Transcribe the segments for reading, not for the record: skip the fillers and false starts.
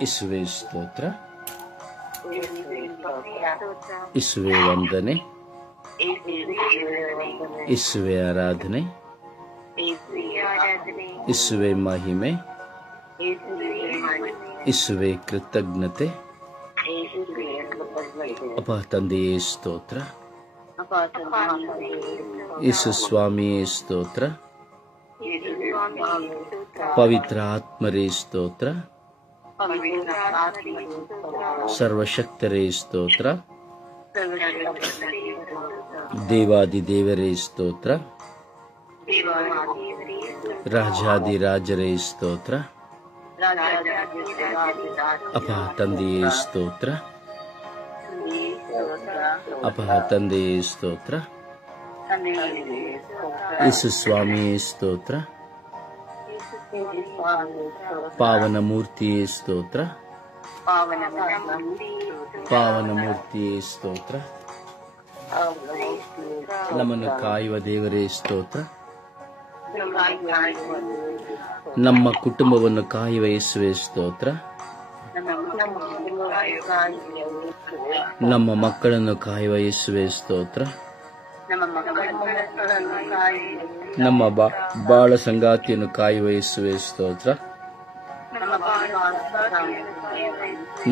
ಯೇಸುವೇ ಸ್ತೋತ್ರ, ಯೇಸುವೇ ವಂದನೆ, ಯೇಸುವೇ ಆರಾಧನೆ, ಯೇಸುವೇ ಮಹಿಮೆ, ಯೇಸುವೇ ಕೃತಜ್ಞತೆ. ಅಪ್ಪ ತಂದೆಯೇ ಸ್ತೋತ್ರ, ಯೇಸು ಸ್ವಾಮಿಯೇ ಸ್ತೋತ್ರ, ಪವಿತ್ರ ಆತ್ಮರೇ ಸ್ತೋತ್ರ, ಸರ್ವಶಕ್ತರೇ ಸ್ತೋತ್ರ, ದೇವಾದಿದೇವರೇ ಸ್ತೋತ್ರ, ರಾಜಾದಿರಾಜರೇ ಸ್ತೋತ್ರ. ಅಪ್ಪ ತಂದೆಯೇ ಸ್ತೋತ್ರ, ಅಪ್ಪ ತಂದೆಯೇ ಸ್ತೋತ್ರ, ಯೇಸು ಸ್ವಾಮಿಯೇ ಸ್ತೋತ್ರ, ಪಾವನ ಮೂರ್ತಿಯೇ ಸ್ತೋತ್ರ, ಪಾವನ ಮೂರ್ತಿಯೇ ಸ್ತೋತ್ರ, ನಮ್ಮನ್ನು ಕಾಯುವ ದೇವರೇ ಸ್ತೋತ್ರ, ನಮ್ಮ ಕುಟುಂಬವನ್ನು ಕಾಯುವ ಯೇಸುವೇ ಸ್ತೋತ್ರ, ನಮ್ಮ ಮಕ್ಕಳನ್ನು ಕಾಯುವ ಯೇಸುವೇ ಸ್ತೋತ್ರ, ನಮ್ಮ ಬಾಳ ಸಂಗಾತಿಯನ್ನು ಕಾಯುವ ಯೇಸುವೇ ಸ್ತೋತ್ರ,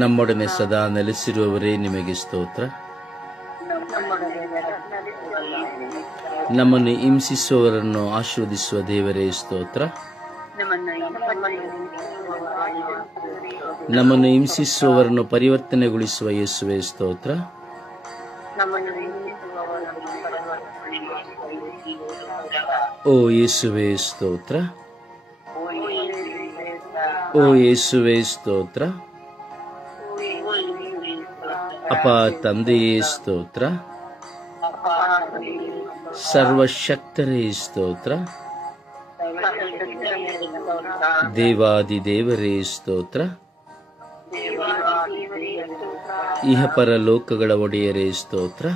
ನಮ್ಮೊಡನೆ ಸದಾ ನೆಲೆಸಿರುವವರೇ ನಿಮಗೆ ಸ್ತೋತ್ರ, ನಮ್ಮನ್ನು ಹಿಂಸಿಸುವವರನ್ನು ಆಶೀರ್ವದಿಸುವ ದೇವರೇ ಸ್ತೋತ್ರ, ನಮ್ಮನ್ನು ಹಿಂಸಿಸುವವರನ್ನು ಪರಿವರ್ತನೆಗೊಳಿಸುವ ಯೇಸುವೇ ಸ್ತೋತ್ರ, ಓ ಯೇಸುವೇ ಸ್ತೋತ್ರ, ಓ ಯೇಸುವೇ ಸ್ತೋತ್ರ, ಅಪ್ಪ ತಂದೆಯೇ ಸ್ತೋತ್ರ, ಸರ್ವಶಕ್ತರೇ ಸ್ತೋತ್ರ, ದೇವಾದಿದೇವರೇ ಸ್ತೋತ್ರ, ಇಹಪರ ಲೋಕಗಳ ಒಡೆಯರೇ ಸ್ತೋತ್ರ,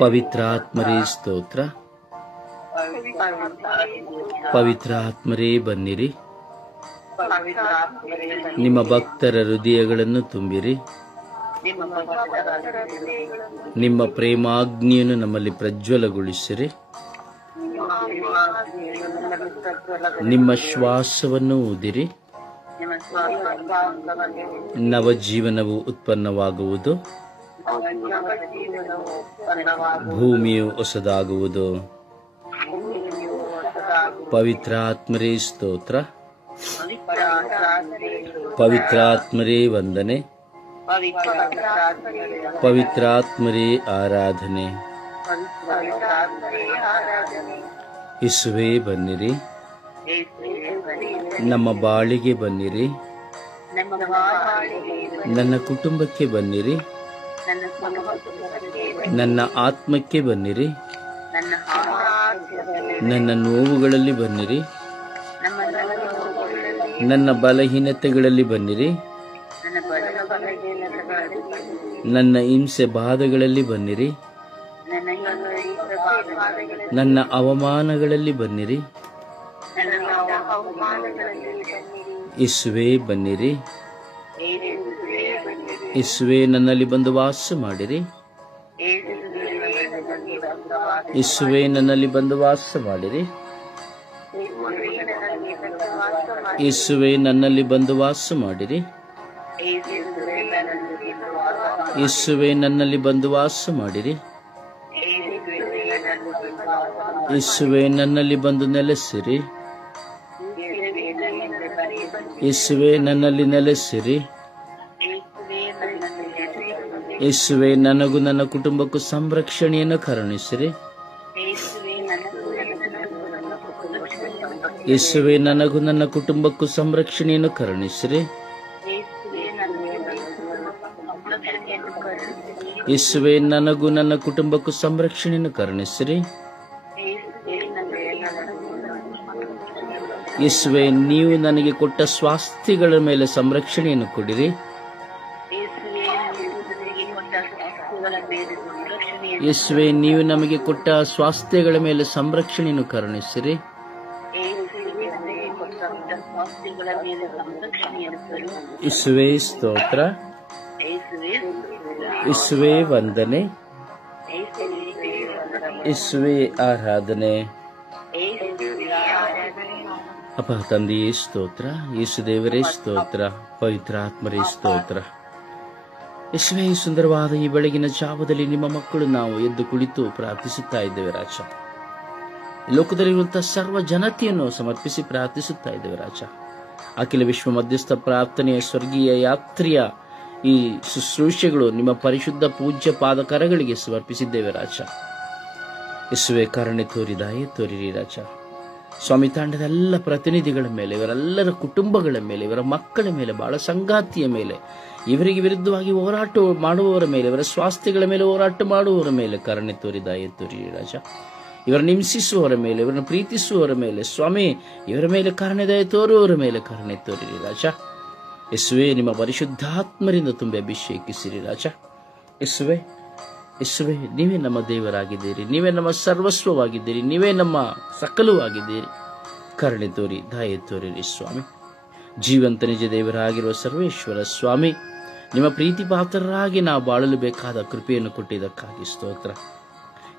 ಪವಿತ್ರಾತ್ಮರೇ ಸ್ತೋತ್ರ, ಪವಿತ್ರಾತ್ಮರೇ ಬನ್ನಿರಿ, ನಿಮ್ಮ ಭಕ್ತರ ಹೃದಯಗಳನ್ನು ತುಂಬಿರಿ, ನಿಮ್ಮ ಪ್ರೇಮಾಗ್ನಿಯನ್ನು ನಮ್ಮಲ್ಲಿ ಪ್ರಜ್ವಲಗೊಳಿಸಿರಿ, ನಿಮ್ಮ ಶ್ವಾಸವನ್ನು ಊದಿರಿ, ನವಜೀವನವು ಉತ್ಪನ್ನವಾಗುವುದು, ಭೂಮಿಯು ಹೊಸದಾಗುವುದು. ಪವಿತ್ರಾತ್ಮರೇ ಸ್ತೋತ್ರ, ಪವಿತ್ರಾತ್ಮರೇ ವಂದನೆ, ಪವಿತ್ರಾತ್ಮರೇ ಆರಾಧನೆ. ಯೇಸುವೇ ಬನ್ನಿರಿ, ನಮ್ಮ ಬಾಳಿಗೆ ಬನ್ನಿರಿ, ನನ್ನ ಕುಟುಂಬಕ್ಕೆ ಬನ್ನಿರಿ, ನನ್ನ ಆತ್ಮಕ್ಕೆ ಬನ್ನಿರಿ, ನನ್ನ ನೋವುಗಳಲ್ಲಿ ಬನ್ನಿರಿ, ನನ್ನ ಬಲಹೀನತೆಗಳಲ್ಲಿ ಬನ್ನಿರಿ, ನನ್ನ ಹಿಂಸೆ ಬಾಧೆಗಳಲ್ಲಿ ಬನ್ನಿರಿ, ನನ್ನ ಅವಮಾನಗಳಲ್ಲಿ ಬನ್ನಿರಿ. ಯೇಸುವೇ ಬನ್ನಿರಿ, ಯೇಸುವೇ ನನ್ನಲ್ಲಿ ಬಂದು ವಾಸ ಮಾಡಿರಿ, ಯೇಸುವೇ ನನ್ನಲ್ಲಿ ಬಂದು ವಾಸ ಮಾಡಿರಿ, ಯೇಸುವೇ ನನ್ನಲ್ಲಿ ಬಂದು ವಾಸ ಮಾಡಿರಿ, ಯೇಸುವೇ ನನ್ನಲ್ಲಿ ಬಂದು ವಾಸ ಮಾಡಿರಿ, ಯೇಸುವೇ ನನ್ನಲ್ಲಿ ಬಂದು ನೆಲೆಸಿರಿ, ಯೇಸುವೇ ನನ್ನಲ್ಲಿ ನೆಲೆಸಿರಿ, ಯೇಸುವೇ ನನಗೂ ನನ್ನ ಕುಟುಂಬಕ್ಕೂ ಸಂರಕ್ಷಣೆಯನ್ನು ಕರುಣಿಸಿರಿ, ಯೇಸುವೇ ನನಗೂ ನನ್ನ ಕುಟುಂಬಕ್ಕೂ ಸಂರಕ್ಷಣೆಯನ್ನು ಕರುಣಿಸಿರಿ, ಯೇಸುವೇ ನನಗೂ ನನ್ನ ಕುಟುಂಬಕ್ಕೂ ಸಂರಕ್ಷಣೆಯನ್ನು ಕರುಣಿಸಿರಿ, ಯೇಸುವೇ ನೀವು ನನಗೆ ಕೊಟ್ಟ ಸ್ವಾಸ್ಥ್ಯಗಳ ಮೇಲೆ ಸಂರಕ್ಷಣೆಯನ್ನು ಕೊಡಿರಿ, ಯೇಸುವೆ, ನೀವು ನಮಗೆ ಕೊಟ್ಟ ಸ್ವಾಸ್ಥ್ಯಗಳ ಮೇಲೆ ಸಂರಕ್ಷಣೆಯನ್ನು ಕರುಣಿಸಿರಿ. ಯೇಸುವೆ ಸ್ತೋತ್ರ, ಯೇಸುವೆ ವಂದನೆ, ಯೇಸುವೆ ಆರಾಧನೆ. ಅಪ್ಪ ತಂದೆಯೇ ಸ್ತೋತ್ರ, ಯೇಸು ದೇವರೇ ಸ್ತೋತ್ರ, ಪವಿತ್ರಾತ್ಮರೇ ಸ್ತೋತ್ರ. ಯೇಸುವೇ, ಸುಂದರವಾದ ಈ ಬೆಳಗಿನ ಜಾವದಲ್ಲಿ ನಿಮ್ಮ ಮಕ್ಕಳು ನಾವು ಎದ್ದು ಕುಳಿತು ಪ್ರಾರ್ಥಿಸುತ್ತಾ ಇದ್ದೇವೆ ರಾಜ. ಲೋಕದಲ್ಲಿರುವಂತಹ ಸರ್ವ ಜನತೆಯನ್ನು ಸಮರ್ಪಿಸಿ ಪ್ರಾರ್ಥಿಸುತ್ತಾ ಇದ್ದೇವೆ ರಾಜ. ಅಖಿಲ ವಿಶ್ವ ಮಧ್ಯಸ್ಥ ಪ್ರಾರ್ಥನೆಯ ಸ್ವರ್ಗೀಯ ಯಾತ್ರೆಯ ಈ ಶುಶ್ರೂಷೆಗಳು ನಿಮ್ಮ ಪರಿಶುದ್ಧ ಪೂಜ್ಯ ಪಾದಕರಗಳಿಗೆ ಸಮರ್ಪಿಸಿದ್ದೇವೆ ರಾಜ. ಯೇಸುವೆ, ಕರುಣೆ ತೋರಿ ದಯೆ ತೋರಿರಿ ರಾಜ. ಸ್ವಾಮಿ, ತಂಡದ ಎಲ್ಲ ಪ್ರತಿನಿಧಿಗಳ ಮೇಲೆ, ಇವರೆಲ್ಲರ ಕುಟುಂಬಗಳ ಮೇಲೆ, ಇವರ ಮಕ್ಕಳ ಮೇಲೆ, ಬಾಳ ಸಂಗಾತಿಯ ಮೇಲೆ, ಇವರಿಗೆ ವಿರುದ್ಧವಾಗಿ ಹೋರಾಟ ಮಾಡುವವರ ಮೇಲೆ, ಇವರ ಸ್ವಾಸ್ಥ್ಯಗಳ ಮೇಲೆ ಹೋರಾಟ ಮಾಡುವವರ ಮೇಲೆ ಕರುಣೆ ತೋರಿ ದಯೆ ತೋರಿರಿ ರಾಜ. ಇವರನ್ನು ಹಿಂಸಿಸುವವರ ಮೇಲೆ, ಇವರನ್ನು ಪ್ರೀತಿಸುವವರ ಮೇಲೆ ಸ್ವಾಮಿ, ಇವರ ಮೇಲೆ ಕರುಣೆ ದಯೆ ತೋರುವವರ ಮೇಲೆ ಕರುಣೆ ತೋರಿರಿ ರಾಜ. ಯೇಸುವೆ, ನಿಮ್ಮ ಪರಿಶುದ್ಧಾತ್ಮರಿಂದ ತುಂಬಿ ಅಭಿಷೇಕಿಸಿರಿ ರಾಜ. ಯೇಸುವೆ, ಯೇಸುವೆ, ನೀವೇ ನಮ್ಮ ದೇವರಾಗಿದ್ದೀರಿ, ನೀವೇ ನಮ್ಮ ಸರ್ವಸ್ವವಾಗಿದ್ದೀರಿ, ನೀವೇ ನಮ್ಮ ಸಕಲವಾಗಿದ್ದೀರಿ. ಕರುಣೆ ತೋರಿ ದಯೆ ತೋರಿರಿ ಸ್ವಾಮಿ. ಜೀವಂತ ನಿಜ ದೇವರಾಗಿರುವ ಸರ್ವೇಶ್ವರ ಸ್ವಾಮಿ, ನಿಮ್ಮ ಪ್ರೀತಿ ಪಾತ್ರರಾಗಿ ನಾವು ಬಾಳಲು ಬೇಕಾದ ಕೃಪೆಯನ್ನು ಕೊಟ್ಟಿದ್ದಕ್ಕಾಗಿ ಸ್ತೋತ್ರ.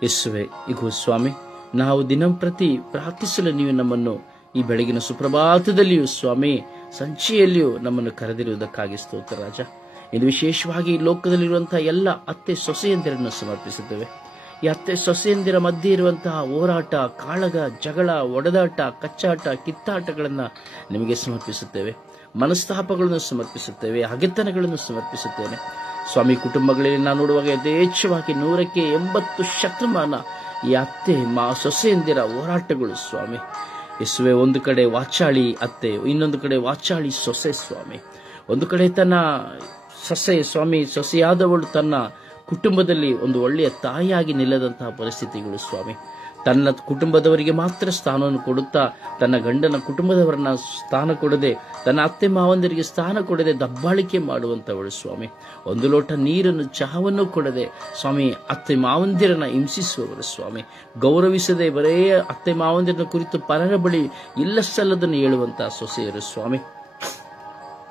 ಯೇಸುವೆ, ಇಗೋ ಸ್ವಾಮಿ, ನಾವು ದಿನಂಪ್ರತಿ ಪ್ರಾರ್ಥಿಸಲು ನೀವು ನಮ್ಮನ್ನು ಈ ಬೆಳಗಿನ ಸುಪ್ರಭಾತದಲ್ಲಿಯೂ ಸ್ವಾಮಿ, ಸಂಚೆಯಲ್ಲಿಯೂ ನಮ್ಮನ್ನು ಕರೆದಿರುವುದಕ್ಕಾಗಿ ಸ್ತೋತ್ರ ರಾಜ. ಇದು ವಿಶೇಷವಾಗಿ ಈ ಲೋಕದಲ್ಲಿರುವಂತಹ ಎಲ್ಲ ಅತ್ತೆ ಸೊಸೆಯಂದಿರನ್ನು ಸಮರ್ಪಿಸುತ್ತೇವೆ. ಈ ಅತ್ತೆ ಸೊಸೆಯಂದಿರ ಮಧ್ಯೆ ಇರುವಂತಹ ಹೋರಾಟ, ಕಾಳಗ, ಜಗಳ, ಒಡೆದಾಟ, ಕಚ್ಚಾಟ, ಕಿತ್ತಾಟಗಳನ್ನು ನಿಮಗೆ ಸಮರ್ಪಿಸುತ್ತೇವೆ. ಮನಸ್ತಾಪಗಳನ್ನು ಸಮರ್ಪಿಸುತ್ತೇವೆ, ಹಗೆತನಗಳನ್ನು ಸಮರ್ಪಿಸುತ್ತೇನೆ ಸ್ವಾಮಿ. ಕುಟುಂಬಗಳಲ್ಲಿ ನಾವು ನೋಡುವಾಗ ಯಥೇಚ್ಛವಾಗಿ 100ಕ್ಕೆ 80 ಶತಮಾನ ಈ ಅತ್ತೆ ಸೊಸೆಯಂದಿರ ಹೋರಾಟಗಳು ಸ್ವಾಮಿ. ಯೇಸುವೆ, ಒಂದು ಕಡೆ ವಾಚಾಳಿ ಅತ್ತೆ, ಇನ್ನೊಂದು ಕಡೆ ವಾಚಾಳಿ ಸೊಸೆ ಸ್ವಾಮಿ. ಒಂದು ಕಡೆ ತನ್ನ ಸೊಸೆ ಸ್ವಾಮಿ, ಸೊಸೆಯಾದವಳು ತನ್ನ ಕುಟುಂಬದಲ್ಲಿ ಒಂದು ಒಳ್ಳೆಯ ತಾಯಿಯಾಗಿ ನಿಲ್ಲದಂತಹ ಪರಿಸ್ಥಿತಿಗಳು ಸ್ವಾಮಿ. ತನ್ನ ಕುಟುಂಬದವರಿಗೆ ಮಾತ್ರ ಸ್ಥಾನವನ್ನು ಕೊಡುತ್ತಾ ತನ್ನ ಗಂಡನ ಕುಟುಂಬದವರನ್ನ ಸ್ಥಾನ ಕೊಡದೆ, ತನ್ನ ಅತ್ತೆ ಮಾವಂದರಿಗೆ ಸ್ಥಾನ ಕೊಡದೆ ದಬ್ಬಾಳಿಕೆ ಮಾಡುವಂತವಳು ಸ್ವಾಮಿ. ಒಂದು ಲೋಟ ನೀರನ್ನು, ಚಹಾವನ್ನು ಕೊಡದೆ ಸ್ವಾಮಿ ಅತ್ತೆ ಮಾವಂದಿರನ್ನ ಹಿಂಸಿಸುವವರು ಸ್ವಾಮಿ. ಗೌರವಿಸದೆ ಬರೇ ಅತ್ತೆ ಮಾವಂದಿರನ ಕುರಿತು ಪರರ ಬಳಿ ಇಲ್ಲ ಸಲ್ಲದನ್ನು ಹೇಳುವಂತಹ ಸೊಸೆಯರು ಸ್ವಾಮಿ.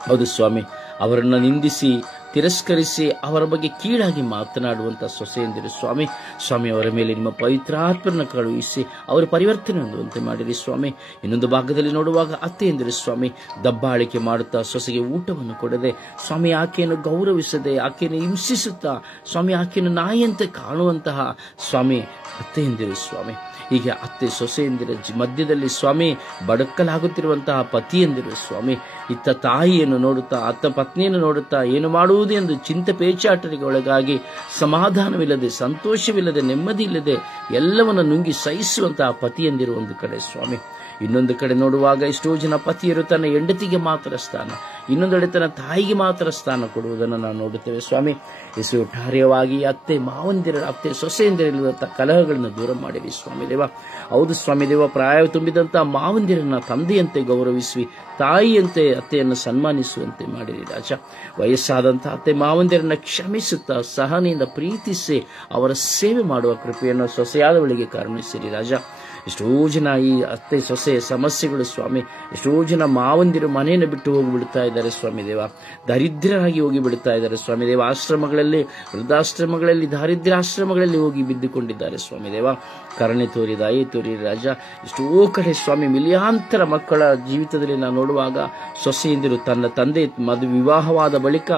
ಹೌದು ಸ್ವಾಮಿ, ಅವರನ್ನು ನಿಂದಿಸಿ ತಿರಸ್ಕರಿಸಿ ಅವರ ಬಗ್ಗೆ ಕೀಳಾಗಿ ಮಾತನಾಡುವಂತಹ ಸೊಸೆಯಂದಿರು ಸ್ವಾಮಿ. ಸ್ವಾಮಿ, ಅವರ ಮೇಲೆ ನಿಮ್ಮ ಪವಿತ್ರಾತ್ಮರನ್ನು ಕಳುಹಿಸಿ ಅವರ ಪರಿವರ್ತನೆ ಹೊಂದುವಂತೆ ಮಾಡಿರಿ ಸ್ವಾಮಿ. ಇನ್ನೊಂದು ಭಾಗದಲ್ಲಿ ನೋಡುವಾಗ ಅತ್ತೆಯಂದಿರು ಸ್ವಾಮಿ, ದಬ್ಬಾಳಿಕೆ ಮಾಡುತ್ತಾ ಸೊಸೆಗೆ ಊಟವನ್ನು ಕೊಡದೆ ಸ್ವಾಮಿ, ಆಕೆಯನ್ನು ಗೌರವಿಸದೆ ಆಕೆಯನ್ನು ಹಿಂಸಿಸುತ್ತಾ ಸ್ವಾಮಿ, ಆಕೆಯನ್ನು ನಾಯಿಯಂತೆ ಕಾಣುವಂತಹ ಸ್ವಾಮಿ ಅತ್ತೆಯಂದಿರು ಸ್ವಾಮಿ. ಹೀಗೆ ಅತ್ತೆ ಸೊಸೆಯಂದಿರ ಮಧ್ಯದಲ್ಲಿ ಸ್ವಾಮಿ ಬಡಕಲಾಗುತ್ತಿರುವಂತಹ ಪತಿಯಂದಿರು ಸ್ವಾಮಿ, ಇತ್ತ ತಾಯಿಯನ್ನು ನೋಡುತ್ತಾ ಅತ್ತ ಪತ್ನಿಯನ್ನು ನೋಡುತ್ತಾ ಏನು ಮಾಡುವುದು ಎಂದು ಚಿಂತೆ ಪೇಚಾಟರಿಗೆ ಒಳಗಾಗಿ ಸಮಾಧಾನವಿಲ್ಲದೆ, ಸಂತೋಷವಿಲ್ಲದೆ, ನೆಮ್ಮದಿ ಇಲ್ಲದೆ ಎಲ್ಲವನ್ನು ನುಂಗಿ ಸಹಿಸುವಂತಹ ಪತಿಯಂದಿರು ಒಂದು ಕಡೆ ಸ್ವಾಮಿ. ಇನ್ನೊಂದು ಕಡೆ ನೋಡುವಾಗ ಎಷ್ಟೋ ಜನ ಪತಿಯರು ತನ್ನ ಹೆಂಡತಿಗೆ ಮಾತ್ರ ಸ್ಥಾನ, ಇನ್ನೊಂದೆಡೆ ತನ್ನ ತಾಯಿಗೆ ಮಾತ್ರ ಸ್ಥಾನ ಕೊಡುವುದನ್ನು ನಾವು ನೋಡುತ್ತೇವೆ ಸ್ವಾಮಿ. ಇಷ್ಟು ಒಟ್ಟಾರೆಯವಾಗಿ ಅತ್ತೆ ಮಾವಂದಿರ, ಅತ್ತೆ ಸೊಸೆಯಂದಿರಲಿರುವಂತಹ ಕಲಹಗಳನ್ನು ದೂರ ಮಾಡಿರಿ ಸ್ವಾಮಿ ದೇವ. ಹೌದು ಸ್ವಾಮಿ ದೇವ, ಪ್ರಾಯ ತುಂಬಿದಂತಹ ಮಾವಂದಿರನ್ನ ತಂದೆಯಂತೆ ಗೌರವಿಸಿ, ತಾಯಿಯಂತೆ ಅತ್ತೆಯನ್ನು ಸನ್ಮಾನಿಸುವಂತೆ ಮಾಡಿರಿ ರಾಜ. ವಯಸ್ಸಾದಂತಹ ಅತ್ತೆ ಮಾವಂದಿರನ್ನ ಕ್ಷಮಿಸುತ್ತಾ ಸಹನೆಯಿಂದ ಪ್ರೀತಿಸಿ ಅವರ ಸೇವೆ ಮಾಡುವ ಕೃಪೆಯನ್ನು ಸೊಸೆಯಾದವಳಿಗೆ ಕರುಣಿಸಿರಿ ರಾಜ. ಎಷ್ಟೋ ಜನ ಈ ಅತ್ತೆ ಸೊಸೆ ಸಮಸ್ಯೆಗಳು ಸ್ವಾಮಿ, ಎಷ್ಟೋ ಜನ ಮಾವಂದಿರು ಮನೆಯನ್ನು ಬಿಟ್ಟು ಹೋಗಿಬಿಡ್ತಾ ಇದ್ದಾರೆ ಸ್ವಾಮಿ ದೇವ, ದರಿದ್ರರಾಗಿ ಹೋಗಿ ಬಿಡ್ತಾ ಇದ್ದಾರೆ ಸ್ವಾಮಿ ದೇವ. ಆಶ್ರಮಗಳಲ್ಲಿ, ವೃದ್ಧಾಶ್ರಮಗಳಲ್ಲಿ, ದಾರಿದ್ರ್ಯಾಶ್ರಮಗಳಲ್ಲಿ ಹೋಗಿ ಬಿದ್ದುಕೊಂಡಿದ್ದಾರೆ ಸ್ವಾಮಿ ದೇವ. ಕರುಣೆ ತೋರಿ ದಯೆ ತೋರಿ ರಾಜ. ಎಷ್ಟೋ ಕಡೆ ಸ್ವಾಮಿ ಮಿಲಿಯಾಂತರ ಮಕ್ಕಳ ಜೀವಿತದಲ್ಲಿ ನಾವು ನೋಡುವಾಗ ಸೊಸೆಯಂದಿರು ತನ್ನ ತಂದೆ ವಿವಾಹವಾದ ಬಳಿಕ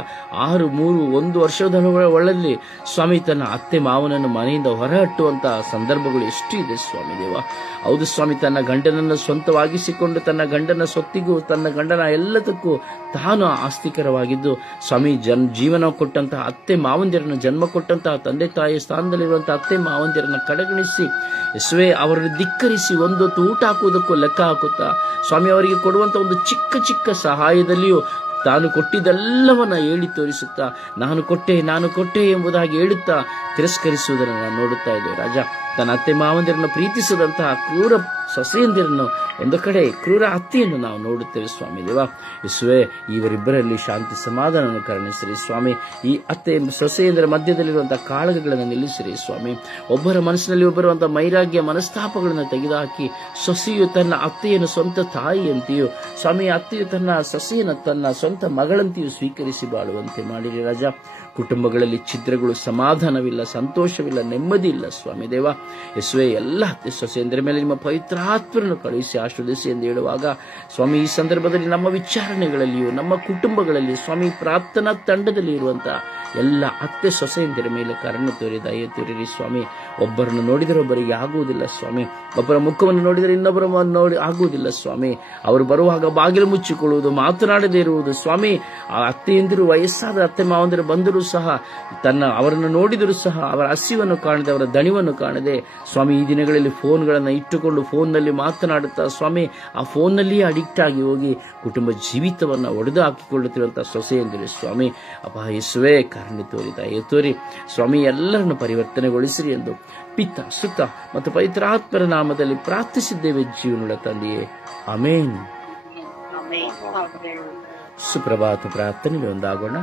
6, 3, 1 ವರ್ಷದ ಒಳದಲ್ಲಿ ಸ್ವಾಮಿ ತನ್ನ ಅತ್ತೆ ಮಾವನನ್ನು ಮನೆಯಿಂದ ಹೊರಹಟ್ಟುವಂತಹ ಸಂದರ್ಭಗಳು ಎಷ್ಟು ಇದೆ ಸ್ವಾಮಿ ದೇವ. ಹೌದು ಸ್ವಾಮಿ, ತನ್ನ ಗಂಡನನ್ನು ಸ್ವಂತವಾಗಿಸಿಕೊಂಡು ತನ್ನ ಗಂಡನ ಸೊತ್ತಿಗೂ ತನ್ನ ಗಂಡನ ಎಲ್ಲದಕ್ಕೂ ತಾನು ಆಸ್ತಿಕರವಾಗಿದ್ದು ಸ್ವಾಮಿ ಜೀವನ ಕೊಟ್ಟಂತಹ ಅತ್ತೆ ಮಾವಂದಿರನ್ನು, ಜನ್ಮ ಕೊಟ್ಟಂತಹ ತಂದೆ ತಾಯಿಯ ಸ್ಥಾನದಲ್ಲಿರುವಂತಹ ಅತ್ತೆ ಮಾವಂದಿರನ್ನು ಕಡೆಗಣಿಸಿ ಯೇಸುವೆ ಅವರನ್ನು ಧಿಕ್ಕರಿಸಿ ಒಂದೊತ್ತು ಊಟ ಹಾಕುವುದಕ್ಕೂ ಲೆಕ್ಕ ಹಾಕುತ್ತಾ ಸ್ವಾಮಿ ಅವರಿಗೆ ಕೊಡುವಂತಹ ಒಂದು ಚಿಕ್ಕ ಚಿಕ್ಕ ಸಹಾಯದಲ್ಲಿಯೂ ತಾನು ಕೊಟ್ಟಿದ್ದೆಲ್ಲವನ್ನ ಹೇಳಿ ತೋರಿಸುತ್ತಾ ನಾನು ಕೊಟ್ಟೆ ಎಂಬುದಾಗಿ ಹೇಳುತ್ತಾ ತಿರಸ್ಕರಿಸುವುದನ್ನು ನಾವು ನೋಡುತ್ತಾ ಇದ್ದೇವೆ ರಾಜ. ತನ್ನ ಅತ್ತೆ ಮಾವಂದಿರನ್ನು ಪ್ರೀತಿಸದಂತಹ ಕ್ರೂರ ಸೊಸೆಯಂದಿರನ್ನು, ಒಂದು ಕಡೆ ಕ್ರೂರ ಹತ್ಯೆಯನ್ನು ನಾವು ನೋಡುತ್ತೇವೆ ಸ್ವಾಮಿ ದೇವ. ಯೇಸುವೆ, ಇವರಿಬ್ಬರಲ್ಲಿ ಶಾಂತಿ ಸಮಾಧಾನವನ್ನು ಕರುಣಿಸಿರಿ ಸ್ವಾಮಿ. ಈ ಅತ್ತೆ ಸೊಸೆಯಂದಿರ ಮಧ್ಯದಲ್ಲಿರುವಂತಹ ಕಾಳಗಗಳನ್ನು ನಿಲ್ಲಿಸಿರಿ ಸ್ವಾಮಿ. ಒಬ್ಬರ ಮನಸ್ಸಿನಲ್ಲಿ ಒಬ್ಬರುವಂತಹ ವೈರಾಗ್ಯ ಮನಸ್ತಾಪಗಳನ್ನು ತೆಗೆದುಹಾಕಿ, ಸೊಸೆಯು ತನ್ನ ಅತ್ತೆಯನ್ನು ಸ್ವಂತ ತಾಯಿಯಂತೆಯೂ, ಸ್ವಾಮಿ ಅತ್ತೆಯು ತನ್ನ ಸೊಸೆಯನ್ನು ತನ್ನ ಸ್ವಂತ ಮಗಳಂತೆಯೂ ಸ್ವೀಕರಿಸಿ ಬಾಳುವಂತೆ ಮಾಡಿರಿ ರಾಜ. ಕುಟುಂಬಗಳಲ್ಲಿ ಛಿದ್ರಗಳು, ಸಮಾಧಾನವಿಲ್ಲ, ಸಂತೋಷವಿಲ್ಲ, ನೆಮ್ಮದಿ ಇಲ್ಲ ಸ್ವಾಮಿ ದೇವ. ಯೇಸುವೆ, ಎಲ್ಲ ಅತ್ತೆ ಸೊಸೆಯಂದರ ಮೇಲೆ ನಿಮ್ಮ ಪವಿತ್ರಾತ್ಮರನ್ನು ಕಳುಹಿಸಿ ಆಶೀರ್ವದಿಸಿ ಎಂದು ಹೇಳುವಾಗ ಸ್ವಾಮಿ, ಈ ಸಂದರ್ಭದಲ್ಲಿ ನಮ್ಮ ವಿಚಾರಣೆಗಳಲ್ಲಿಯೂ ನಮ್ಮ ಕುಟುಂಬಗಳಲ್ಲಿ ಸ್ವಾಮಿ, ಪ್ರಾರ್ಥನಾ ತಂಡದಲ್ಲಿ ಇರುವಂತಹ ಎಲ್ಲ ಅತ್ತೆ ಸೊಸೆಯಂದಿರ ಮೇಲೆ ಕರುಣೆ ತೋರಿ ದಯೆ ತೋರಿರಿ ಸ್ವಾಮಿ. ಒಬ್ಬರನ್ನು ನೋಡಿದರೆ ಒಬ್ಬರಿಗೆ ಆಗುವುದಿಲ್ಲ ಸ್ವಾಮಿ, ಒಬ್ಬರ ಮುಖವನ್ನು ನೋಡಿದರೆ ಇನ್ನೊಬ್ಬರ ನೋಡಿ ಆಗುವುದಿಲ್ಲ ಸ್ವಾಮಿ. ಅವರು ಬರುವಾಗ ಬಾಗಿಲು ಮುಚ್ಚಿಕೊಳ್ಳುವುದು, ಮಾತನಾಡದೇ ಇರುವುದು ಸ್ವಾಮಿ. ಆ ಅತ್ತೆಯಂದಿರು, ವಯಸ್ಸಾದ ಅತ್ತೆ ಮಾವಂದಿರು ಬಂದರೂ ಸಹ ಅವರನ್ನು ನೋಡಿದರೂ ಸಹ ಅವರ ಹಸಿವನ್ನು ಕಾಣದೆ, ಅವರ ದಣಿವನ್ನು ಕಾಣದೆ ಸ್ವಾಮಿ, ಈ ದಿನಗಳಲ್ಲಿ ಫೋನ್ಗಳನ್ನು ಇಟ್ಟುಕೊಂಡು ಫೋನ್ನಲ್ಲಿ ಮಾತನಾಡುತ್ತಾ ಸ್ವಾಮಿ, ಆ ಫೋನ್ನಲ್ಲಿಯೇ ಅಡಿಕ್ಟ್ ಆಗಿ ಹೋಗಿ ಕುಟುಂಬ ಜೀವಿತವನ್ನು ಒಡೆದು ಹಾಕಿಕೊಳ್ಳುತ್ತಿರುವಂತಹ ಸೊಸೆಯಂದಿರು ಸ್ವಾಮಿ. ಅಪ್ಪ ಯೇಸುವೆ, ಕರುಣೆ ತೋರಿ ದಯೆ ತೋರಿ ಸ್ವಾಮಿ, ಎಲ್ಲರನ್ನು ಪರಿವರ್ತನೆಗೊಳಿಸಿರಿ ಎಂದು ಪಿತ, ಸುತ ಮತ್ತು ಪವಿತ್ರಾತ್ಮರ ನಾಮದಲ್ಲಿ ಪ್ರಾರ್ಥಿಸಿದ್ದೇವೆ ಜೀವನುಳ್ಳ ತಂದೆಯೇ, ಆಮೇನ್. ಸುಪ್ರಭಾತ ಪ್ರಾರ್ಥನೆಗೆ ಒಂದಾಗೋಣ.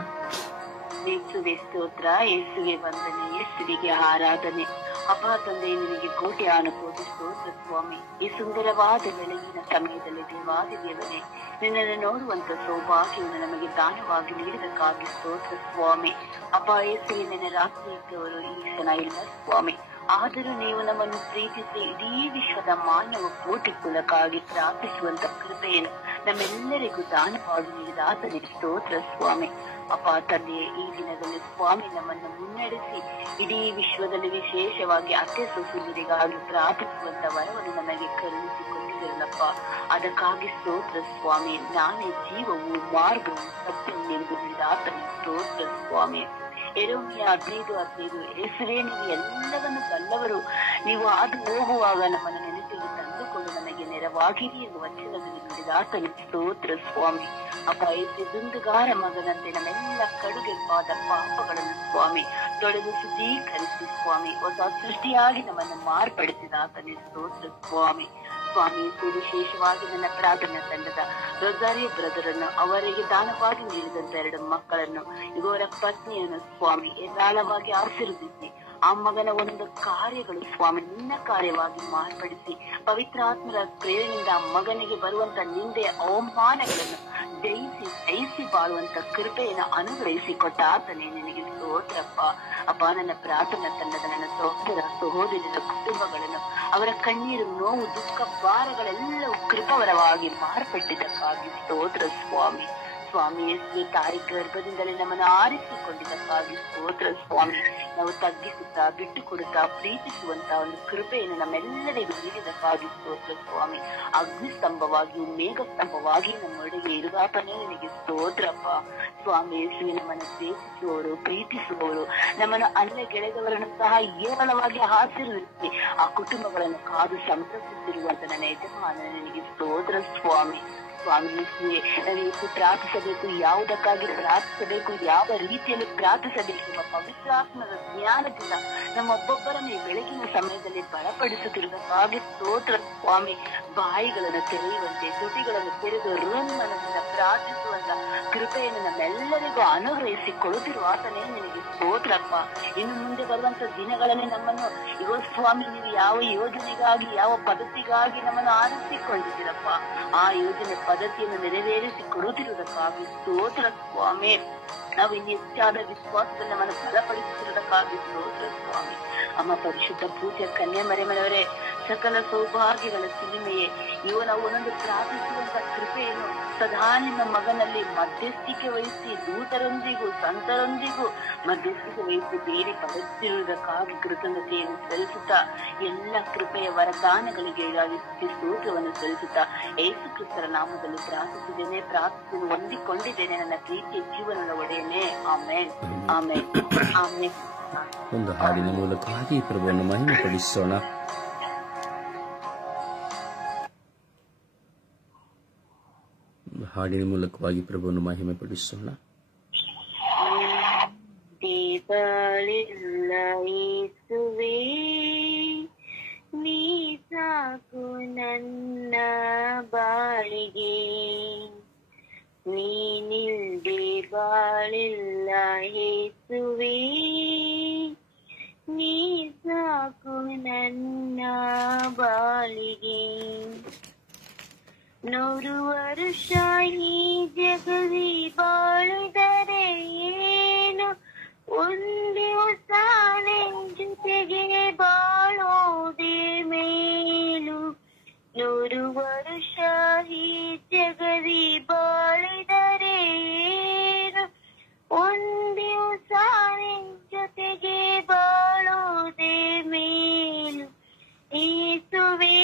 ಯೇಸುವೆ ಸ್ತೋತ್ರ, ಯೇಸುವೆ ವಂದನೆ, ಯೇಸುವಿಗೆ ಆರಾಧನೆ. ಅಪ್ಪ ತಂದೆ, ನಿನಗೆ ಕೋಟಿ ಅನುಕೋಟಿ ಸ್ತೋತ್ರ ಸ್ವಾಮಿ. ಈ ಸುಂದರವಾದ ಬೆಳಗಿನ ಸಮಯದಲ್ಲಿ ದೇವಾದಿ ದೇವನೇ, ನಿನ್ನನ್ನು ನೋಡುವಂತ ಸೌಭಾಗ್ಯವನ್ನು ನಮಗೆ ದಾನವಾಗಿ ನೀಡಿದಕ್ಕಾಗಿ ಸ್ತೋತ್ರ ಸ್ವಾಮಿ. ಅಪ್ಪ ಯೇಸುವೆ, ನಿನ್ನ ರಾತ್ರಿ ಇದ್ದವರು ಈ ಕ್ಷಣ ಇಲ್ಲ ಸ್ವಾಮಿ. ಆದರೂ ನೀವು ನಮ್ಮನ್ನು ಪ್ರೀತಿಸಿ ಇಡೀ ವಿಶ್ವದ ಮಾನವ ಕೋಟಿ ಕುಲಕ್ಕಾಗಿ ಪ್ರಾರ್ಥಿಸುವಂತ ಕೃಪೆಯನ್ನು ನಮ್ಮೆಲ್ಲರಿಗೂ ದಾನವಾಗಿ ನೀಡಿದ ಆತನಿಗೆ ಸ್ತೋತ್ರ ಸ್ವಾಮಿ. ಅಪ್ಪ ತಂದೆಯೇ, ಈ ದಿನದಲ್ಲಿ ಸ್ವಾಮಿ ನಮ್ಮನ್ನು ಮುನ್ನಡೆಸಿ ಇಡೀ ವಿಶ್ವದಲ್ಲಿ ವಿಶೇಷವಾಗಿ ಅತ್ತೆ ಸೊಸೆಯರಿಗಾಗಿ ಪ್ರಾರ್ಥಿಸುವಂತ ವರವನ್ನು ನಮಗೆ ಕರುಣಿಸಿಕೊಟ್ಟಿರಲಪ್ಪ. ಅದಕ್ಕಾಗಿ ಸ್ತೋತ್ರ ಸ್ವಾಮಿ. ನಾನೇ ಜೀವವು ಮಾರ್ಗವು ಸತ್ಯವು ಎಂದು ನೀಡಿದ ಆತನಿಗೆ ಸ್ತೋತ್ರ ಸ್ವಾಮಿ. ಯೆರೆಮೀಯ 15:15, ಯೇಸುವೇ, ನೀವು ಎಲ್ಲವನ್ನು ಬಲ್ಲವರು, ನೀವು ಹಾದು ಹೋಗುವಾಗ ನಮ್ಮನ್ನು ನೆನಪಿಗೆ ತಂದುಕೊಂಡು ನನಗೆ ನೆರವಾಗಿರಿ ಎಂದು ವಚನದಲ್ಲಿ ನುಡಿದ ಆತನಿಗೆ ಸ್ತೋತ್ರ ಸ್ವಾಮಿ. ಅಪ್ಪ ಯೇಸು, ದುಂದುಗಾರ ಮಗನಂತೆ ನಮ್ಮೆಲ್ಲ ಕಡುಗೆಂಪಾದ ಪಾಪಗಳನ್ನು ಸ್ವಾಮಿ ತೊಳೆದು ಶುದ್ಧೀಕರಿಸಿ ಸ್ವಾಮಿ, ಹೊಸ ಸೃಷ್ಟಿಯಾಗಿ ನಮ್ಮನ್ನು ಮಾರ್ಪಡಿಸಿದ ಆತನಿಗೆ ಸ್ತೋತ್ರ ಸ್ವಾಮಿ. ಸ್ವಾಮಿ, ವಿಶೇಷವಾಗಿ ನನ್ನ ಪ್ರಾರ್ಥನಾ ತಂಡದ ರೊಜಾರಿಯ ಬ್ರದರನ್ನು, ಅವರಿಗೆ ದಾನವಾಗಿ ನೀಡಿದಂತ 2 ಮಕ್ಕಳನ್ನು, ಇವರ ಪತ್ನಿಯನ್ನು ಸ್ವಾಮಿ ಹೇರಾಳವಾಗಿ ಆಶೀರ್ವದಿಸಿ, ಆ ಮಗನ ಒಂದು ಕಾರ್ಯಗಳು ಸ್ವಾಮಿ ನಿನ್ನ ಕಾರ್ಯವಾಗಿ ಮಾರ್ಪಡಿಸಿ, ಪವಿತ್ರಾತ್ಮರ ಪ್ರೇರಣೆಯಿಂದ ಆ ಮಗನಿಗೆ ಬರುವಂತ ನಿಂದೆಯ ಅವಮಾನಗಳನ್ನು ಜಯಿಸಿ ಬಾಳುವಂತ ಕೃಪೆಯನ್ನು ಅನುಗ್ರಹಿಸಿ ಕೊಟ್ಟ ಆತನೇ ನಿನಗೆ ಸ್ತೋತ್ರಪ್ಪ. ಅಪ್ಪ, ನನ್ನ ಪ್ರಾರ್ಥನಾ ತಂಡದ ನನ್ನ ಸಹೋದರ ಸಹೋದರಿಯರ ಕುಟುಂಬಗಳನ್ನು, ಅವರ ಕಣ್ಣೀರು, ನೋವು, ದುಃಖ, ಭಾರಗಳೆಲ್ಲವೂ ಕೃಪವರವಾಗಿ ಮಾರ್ಪಟ್ಟಿದ್ದಕ್ಕಾಗಿ ಸ್ತೋತ್ರ ಸ್ವಾಮಿ. ಸ್ವಾಮಿ, ಯೇಸುವೆ, ತಾಯಿ ಗರ್ಭದಿಂದಲೇ ನಮ್ಮನ್ನು ಆರಿಸಿಕೊಂಡಿದ್ದಕ್ಕಾಗಿ ಸ್ತೋತ್ರ ಸ್ವಾಮಿ. ನಾವು ತಗ್ಗಿಸುತ್ತಾ, ಬಿಟ್ಟು ಕೊಡುತ್ತಾ, ಪ್ರೀತಿಸುವಂತ ಒಂದು ಕೃಪೆಯನ್ನು ನಮ್ಮೆಲ್ಲರಿಗೂ ನೀಡಿದಕ್ಕಾಗಿ ಸ್ತೋತ್ರ ಸ್ವಾಮಿ. ಅಗ್ನಿಸ್ತಂಭವಾಗಿ, ಮೇಘಸ್ತಂಭವಾಗಿ ನಮ್ಮೊಳಗೆ ಇರುವಾತನೇ ನಿನಗೆ ಸ್ತೋತ್ರಪ್ಪ. ಸ್ವಾಮಿ ಯೇಸುವೆ, ನಮ್ಮನ್ನು ದ್ವೇಷಿಸುವವರು, ಪ್ರೀತಿಸುವವರು, ನಮ್ಮನ್ನು ಅಲ್ಲಗೆಳೆದವರನ್ನು ಸಹ ಏರಳವಾಗಿ ಆಶೀರ್ವದಿಸಿ ಆ ಕುಟುಂಬಗಳನ್ನು ಕಾದು ಸಂತಸಿಸಿರುವಂತ ನನ್ನ ಯಜಮಾನ ನಿನಗೆ ಸ್ತೋತ್ರ ಸ್ವಾಮಿ. ಸ್ವಾಮಿ ಯೇಸುವೆ, ನಾವು ಪ್ರಾರ್ಥಿಸಬೇಕು, ಯಾವುದಕ್ಕಾಗಿ ಪ್ರಾರ್ಥಿಸಬೇಕು, ಯಾವ ರೀತಿಯಲ್ಲಿ ಪ್ರಾರ್ಥಿಸಬೇಕು ಎಂಬ ಪವಿತ್ರಾತ್ಮದ ಜ್ಞಾನದಿಂದ ನಮ್ಮೊಬ್ಬೊಬ್ಬರನ್ನು ಬೆಳಗಿನ ಸಮಯದಲ್ಲಿ ಬಲಪಡಿಸುತ್ತಿರುವುದಕ್ಕಾಗಿ ಸ್ತೋತ್ರ ಸ್ವಾಮಿ. ಬಾಯಿಗಳನ್ನು ತೆರೆಯುವಂತೆ, ತುಟಿಗಳನ್ನು ತೆರೆದು ಋನ್ಮನದಿಂದ ಪ್ರಾರ್ಥಿಸುವಂತ ಕೃಪೆಯನ್ನು ನಮ್ಮೆಲ್ಲರಿಗೂ ಅನುಗ್ರಹಿಸಿ ಕೊಡುತ್ತಿರುವ ಆತನೇ ನಿನಗೆ ಸ್ತೋತ್ರಪ್ಪ. ಇನ್ನು ಮುಂದೆ ಬರುವಂತ ದಿನಗಳಲ್ಲಿ ನಮ್ಮನ್ನು ಇಗೋ ಸ್ವಾಮಿ, ನೀವು ಯಾವ ಯೋಜನೆಗಾಗಿ, ಯಾವ ಪದ್ಧತಿಗಾಗಿ ನಮ್ಮನ್ನು ಆರಿಸಿಕೊಂಡಿದ್ದೀರಪ್ಪ, ಆ ಯೋಜನೆ ಪದ್ಧತಿಯನ್ನು ನೆರವೇರಿಸಿ ಕೊಡುತ್ತಿರುವುದಕ್ಕಾಗಿ ಸ್ತೋತ್ರ ಸ್ವಾಮಿ. ನಾವು ಇನ್ನು ಹೆಚ್ಚಾದ ವಿಶ್ವಾಸದಲ್ಲಿ ನಮ್ಮನ್ನು ಬಲಪಡಿಸುತ್ತಿರುವುದಕ್ಕಾಗಿ ಸ್ತೋತ್ರ ಸ್ವಾಮಿ. ಅಮ್ಮ ಪರಿಶುದ್ಧ ಪೂಜ್ಯ ಕನ್ಯಾಮರಿಯಮ್ಮನವರೇ, ಸಕಲ ಸೌಭಾಗ್ಯಗಳ ಸಿನಿಮೆಯೇ, ಇವು ನಾವು ಒಂದೊಂದು ಪ್ರಾರ್ಥಿಸುವಂತ ಕೃಪೆಯನ್ನು ಸದಾ ನಿಮ್ಮ ಮಗನಲ್ಲಿ ಮಧ್ಯಸ್ಥಿಕೆ ವಹಿಸಿ, ದೂತರೊಂದಿಗೂ ಸಂತರೊಂದಿಗೂ ಮಧ್ಯಸ್ಥಿಕೆ ವಹಿಸಿ ಬೇರೆ ಪಡೆಯುತ್ತಿರುವುದಕ್ಕಾಗಿ ಕೃತಜ್ಞತೆಯನ್ನು ಸಲ್ಲಿಸುತ್ತಾ, ಎಲ್ಲ ಕೃಪೆಯ ವರದಾನಗಳಿಗೆ ಸ್ತೋತ್ರವನ್ನು ಸಲ್ಲಿಸುತ್ತಾ, ಯೇಸು ಕ್ರಿಸ್ತರ ನಾಮದಲ್ಲಿ ಪ್ರಾರ್ಥಿಸಿದ್ದೇನೆ, ಹೊಂದಿಕೊಂಡಿದ್ದೇನೆ ನನ್ನ ಪ್ರೀತಿಯ ಜೀವನದ ಒಡೆಯನೇ. ಆಮೇನ್, ಆಮೇನ್, ಆಮೇನ್. ಒಂದು ಹಾಡಿನ ಮೂಲಕವಾಗಿ ಪ್ರಭುವನ್ನು ಮಹಿಮೆಪಡಿಸೋಣ. ಹಾಡಿನ ಮೂಲಕವಾಗಿ ಪ್ರಭುವನ್ನು ಮಹಿಮೆಪಡಿಸೋಣ. ದೇವರಿಲ್ಲ ಯೇಸುವೇ, ನೀ ಸಾಕ್ಷಿಯಾಗಿರುವೆ, ಸಾಕು ನನ್ನ ಬಾಳಿಗೆ, ನೀನಿಲ್ದೆ ಬಾಳಿಲ್ಲ ಯೇಸುವೇ, ನೀ ಸಾಕು ನನ್ನ ಬಾಳಿಗೆ. 100 ವರ್ಷ ಈ ಜಗದಿ ಬಾಳಿದರೆ ಏನು, ಒಂದೇ ಹೊಸಾನೆ ಜೊತೆಗೆ ಬಾಳೋದೆ ಮೇಲು. 100 ವರ್ಷ ಈ ಜಗದಿ ಬಾಳಿದರೆ ಏನು, ಒಂದೇ ಹೊಸಾನೆ ಜೊತೆಗೆ ಬಾಳೋದೆ ಮೇಲು. ಯೇಸುವೇ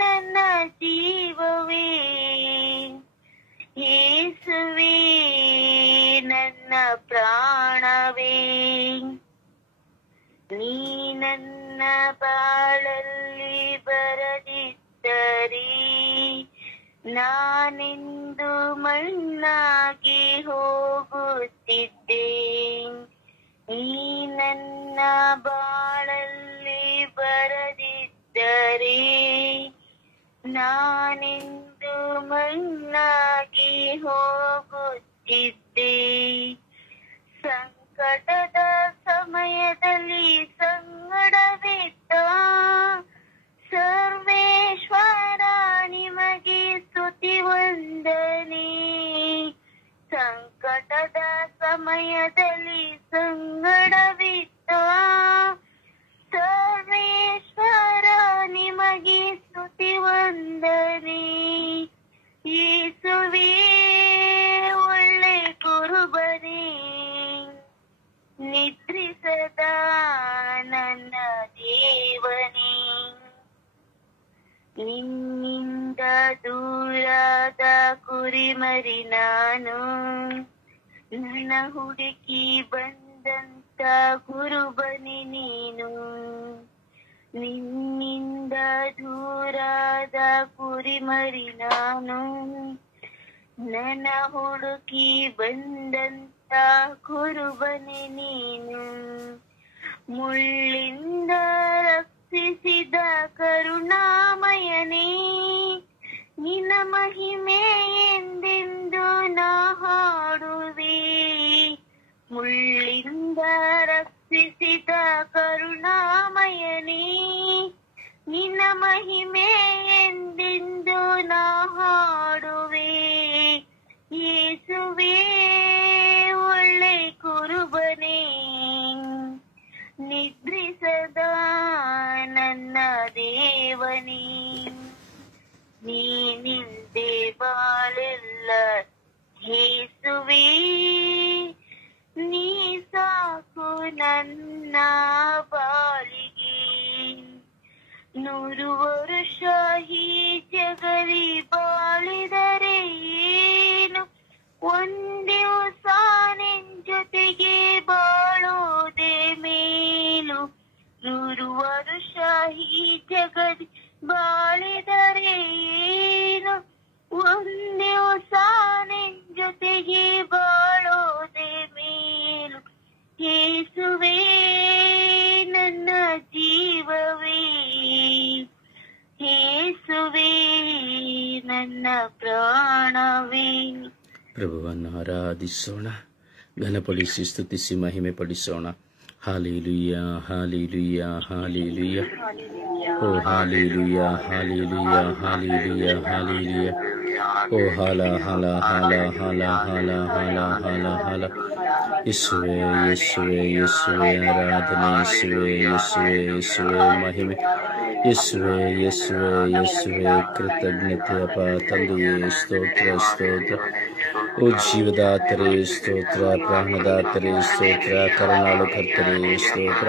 ನನ್ನ ಜೀವವೇ, ಯೇಸುವೇ ನನ್ನ ಪ್ರಾಣವೇ, ನೀ ನನ್ನ ಬಾಳಲ್ಲಿ ಬರದಿದ್ದರೆ ನಾನೆಂದು ಮಣ್ಣಾಗಿ ಹೋಗುತ್ತಿದ್ದೆ. ನೀ ನನ್ನ ಬಾಳಲ್ಲಿ ಬರದಿದ್ದರೆ ನಾನೆಂದು ಮಣ್ಣಾಗಿ ಹೋಗುತ್ತಿದ್ದೆ. ಸಂಕಟದ ಸಮಯದಲ್ಲಿ ಸಂಗಡವಿದ್ದ ಸರ್ವೇಶ್ವರ ನಿಮಗೆ ಸ್ತುತಿ ವಂದನೆ. ಸಂಕಟದ ಸಮಯದಲ್ಲಿ ಸಂಗಡವಿದ್ದ ಸರ್ವೇಶ್ವರ ನಿಮಗೆ ಸ್ತುತಿ ವಂದನೆ. ಯೇಸುವೇ ಒಳ್ಳೆ ಕುರುಬನೇ, ನಿದ್ರಿಸದ ನನ್ನ ದೇವನೇ, ನಿನ್ನಿಂದ ದೂರಾದ ಕುರಿಮರಿ ನಾನು, ನನ್ನ ಹುಡುಕಿ ಬಂದಂತ ಕುರುಬನೇ ನೀನು. ನಿನ್ನಿಂದ ದೂರಾದ ಕುರಿಮರಿ ನಾನು, ನನ್ನ ಹುಡುಕಿ ಬಂದಂತ ಕುರುಬನೇ ನೀನು. ಮುಳ್ಳಿಂದ ರಕ್ಷಿಸಿದ ಕರುಣಾಮಯನೇ, ನಿನ್ನ ಮಹಿಮೆ ಎಂದೆಂದು ನಾ ಹಾಡುವೆ. ಮುಳ್ಳಿಂದ ರಕ್ಷಿಸಿದ ಕರುಣಾಮಯನೇ, ನಿನ್ನ ಮಹಿಮೆ ಎಂದೆಂದು ನಾ ಹಾಡುವೆ. ಯೇಸುವೇ ಒಳ್ಳೆ ಕುರುಬನೇ, ನಿದ್ರಿಸದ ನನ್ನ ದೇವನೇ, ನೀನಿಲ್ದೆ ಬಾಳಿಲ್ಲ ಯೇಸುವೇ, ನೀ ಸಾಕು ನನ್ನ ಬಾಳಿಗೆ. 100 ವರ್ಷ ಈ ಜಗದಿ ಬಾಳಿದರೆ ಏನು, ಒಂದೇ ಹೊಸಾನೆ ಜೊತೆಗೆ ಬಾಳೋದೆ ಮೇಲು. 100 ವರ್ಷ ಈ ಜಗದಿ ಬಾಳಿದರೆ ಏನು, ಒಂದೇ ಹೊಸಾನೆ ಜೊತೆಗೆ ಬಾಳೋದೆ ಮೇಲು. ಯೇಸುವೇ ನನ್ನ ಜೀವವೇ, ಯೇಸುವೇ ನನ್ನ ಪ್ರಾಣವೇ. ಪ್ರಭುವನ್ನು ಆರಾಧಿಸೋಣ, ಘನಪಡಿಸಿ ಸ್ತುತಿಸಿ ಮಹಿಮೆ ಪಡಿಸೋಣ. Hallelujah, hallelujah, hallelujah. ಓ ಹಾಲೆಲೂಯ, ಹಾಲೆಲೂಯ, ಹಾಲೆಲೂಯ, ಹಾಲೆಲೂಯ. ಓ ಹಾಲ ಹಾಲ ಹಾಲ ಹಾಲ ಹಾಲ ಹಾಲ ಹಾಲ ಹಾಲ. ಯೇಸುವೇ, ಯೇಸುವೇ, ಯೇಸುವೇ ಆರಾಧನೆ, ಯೇಸುವೇ, ಯೇಸುವೇ, ಯೇಸುವೇ ಮಹಿಮೆ, ಯೇಸುವೇ, ಯೇಸುವೇ, ಯೇಸುವೇ ಕೃತಜ್ಞತೆ. ಅಪ್ಪ ತಂದೆಯೇ ಸ್ತೋತ್ರ, ಸ್ತೋತ್ರ. ಓ ಜೀವದಾತರೇ ಸ್ತೋತ್ರ, ಪ್ರಾಣದಾತರೇ ಸ್ತೋತ್ರ, ಕರುಣಾಳು ಕರ್ತರೇ ಸ್ತೋತ್ರ.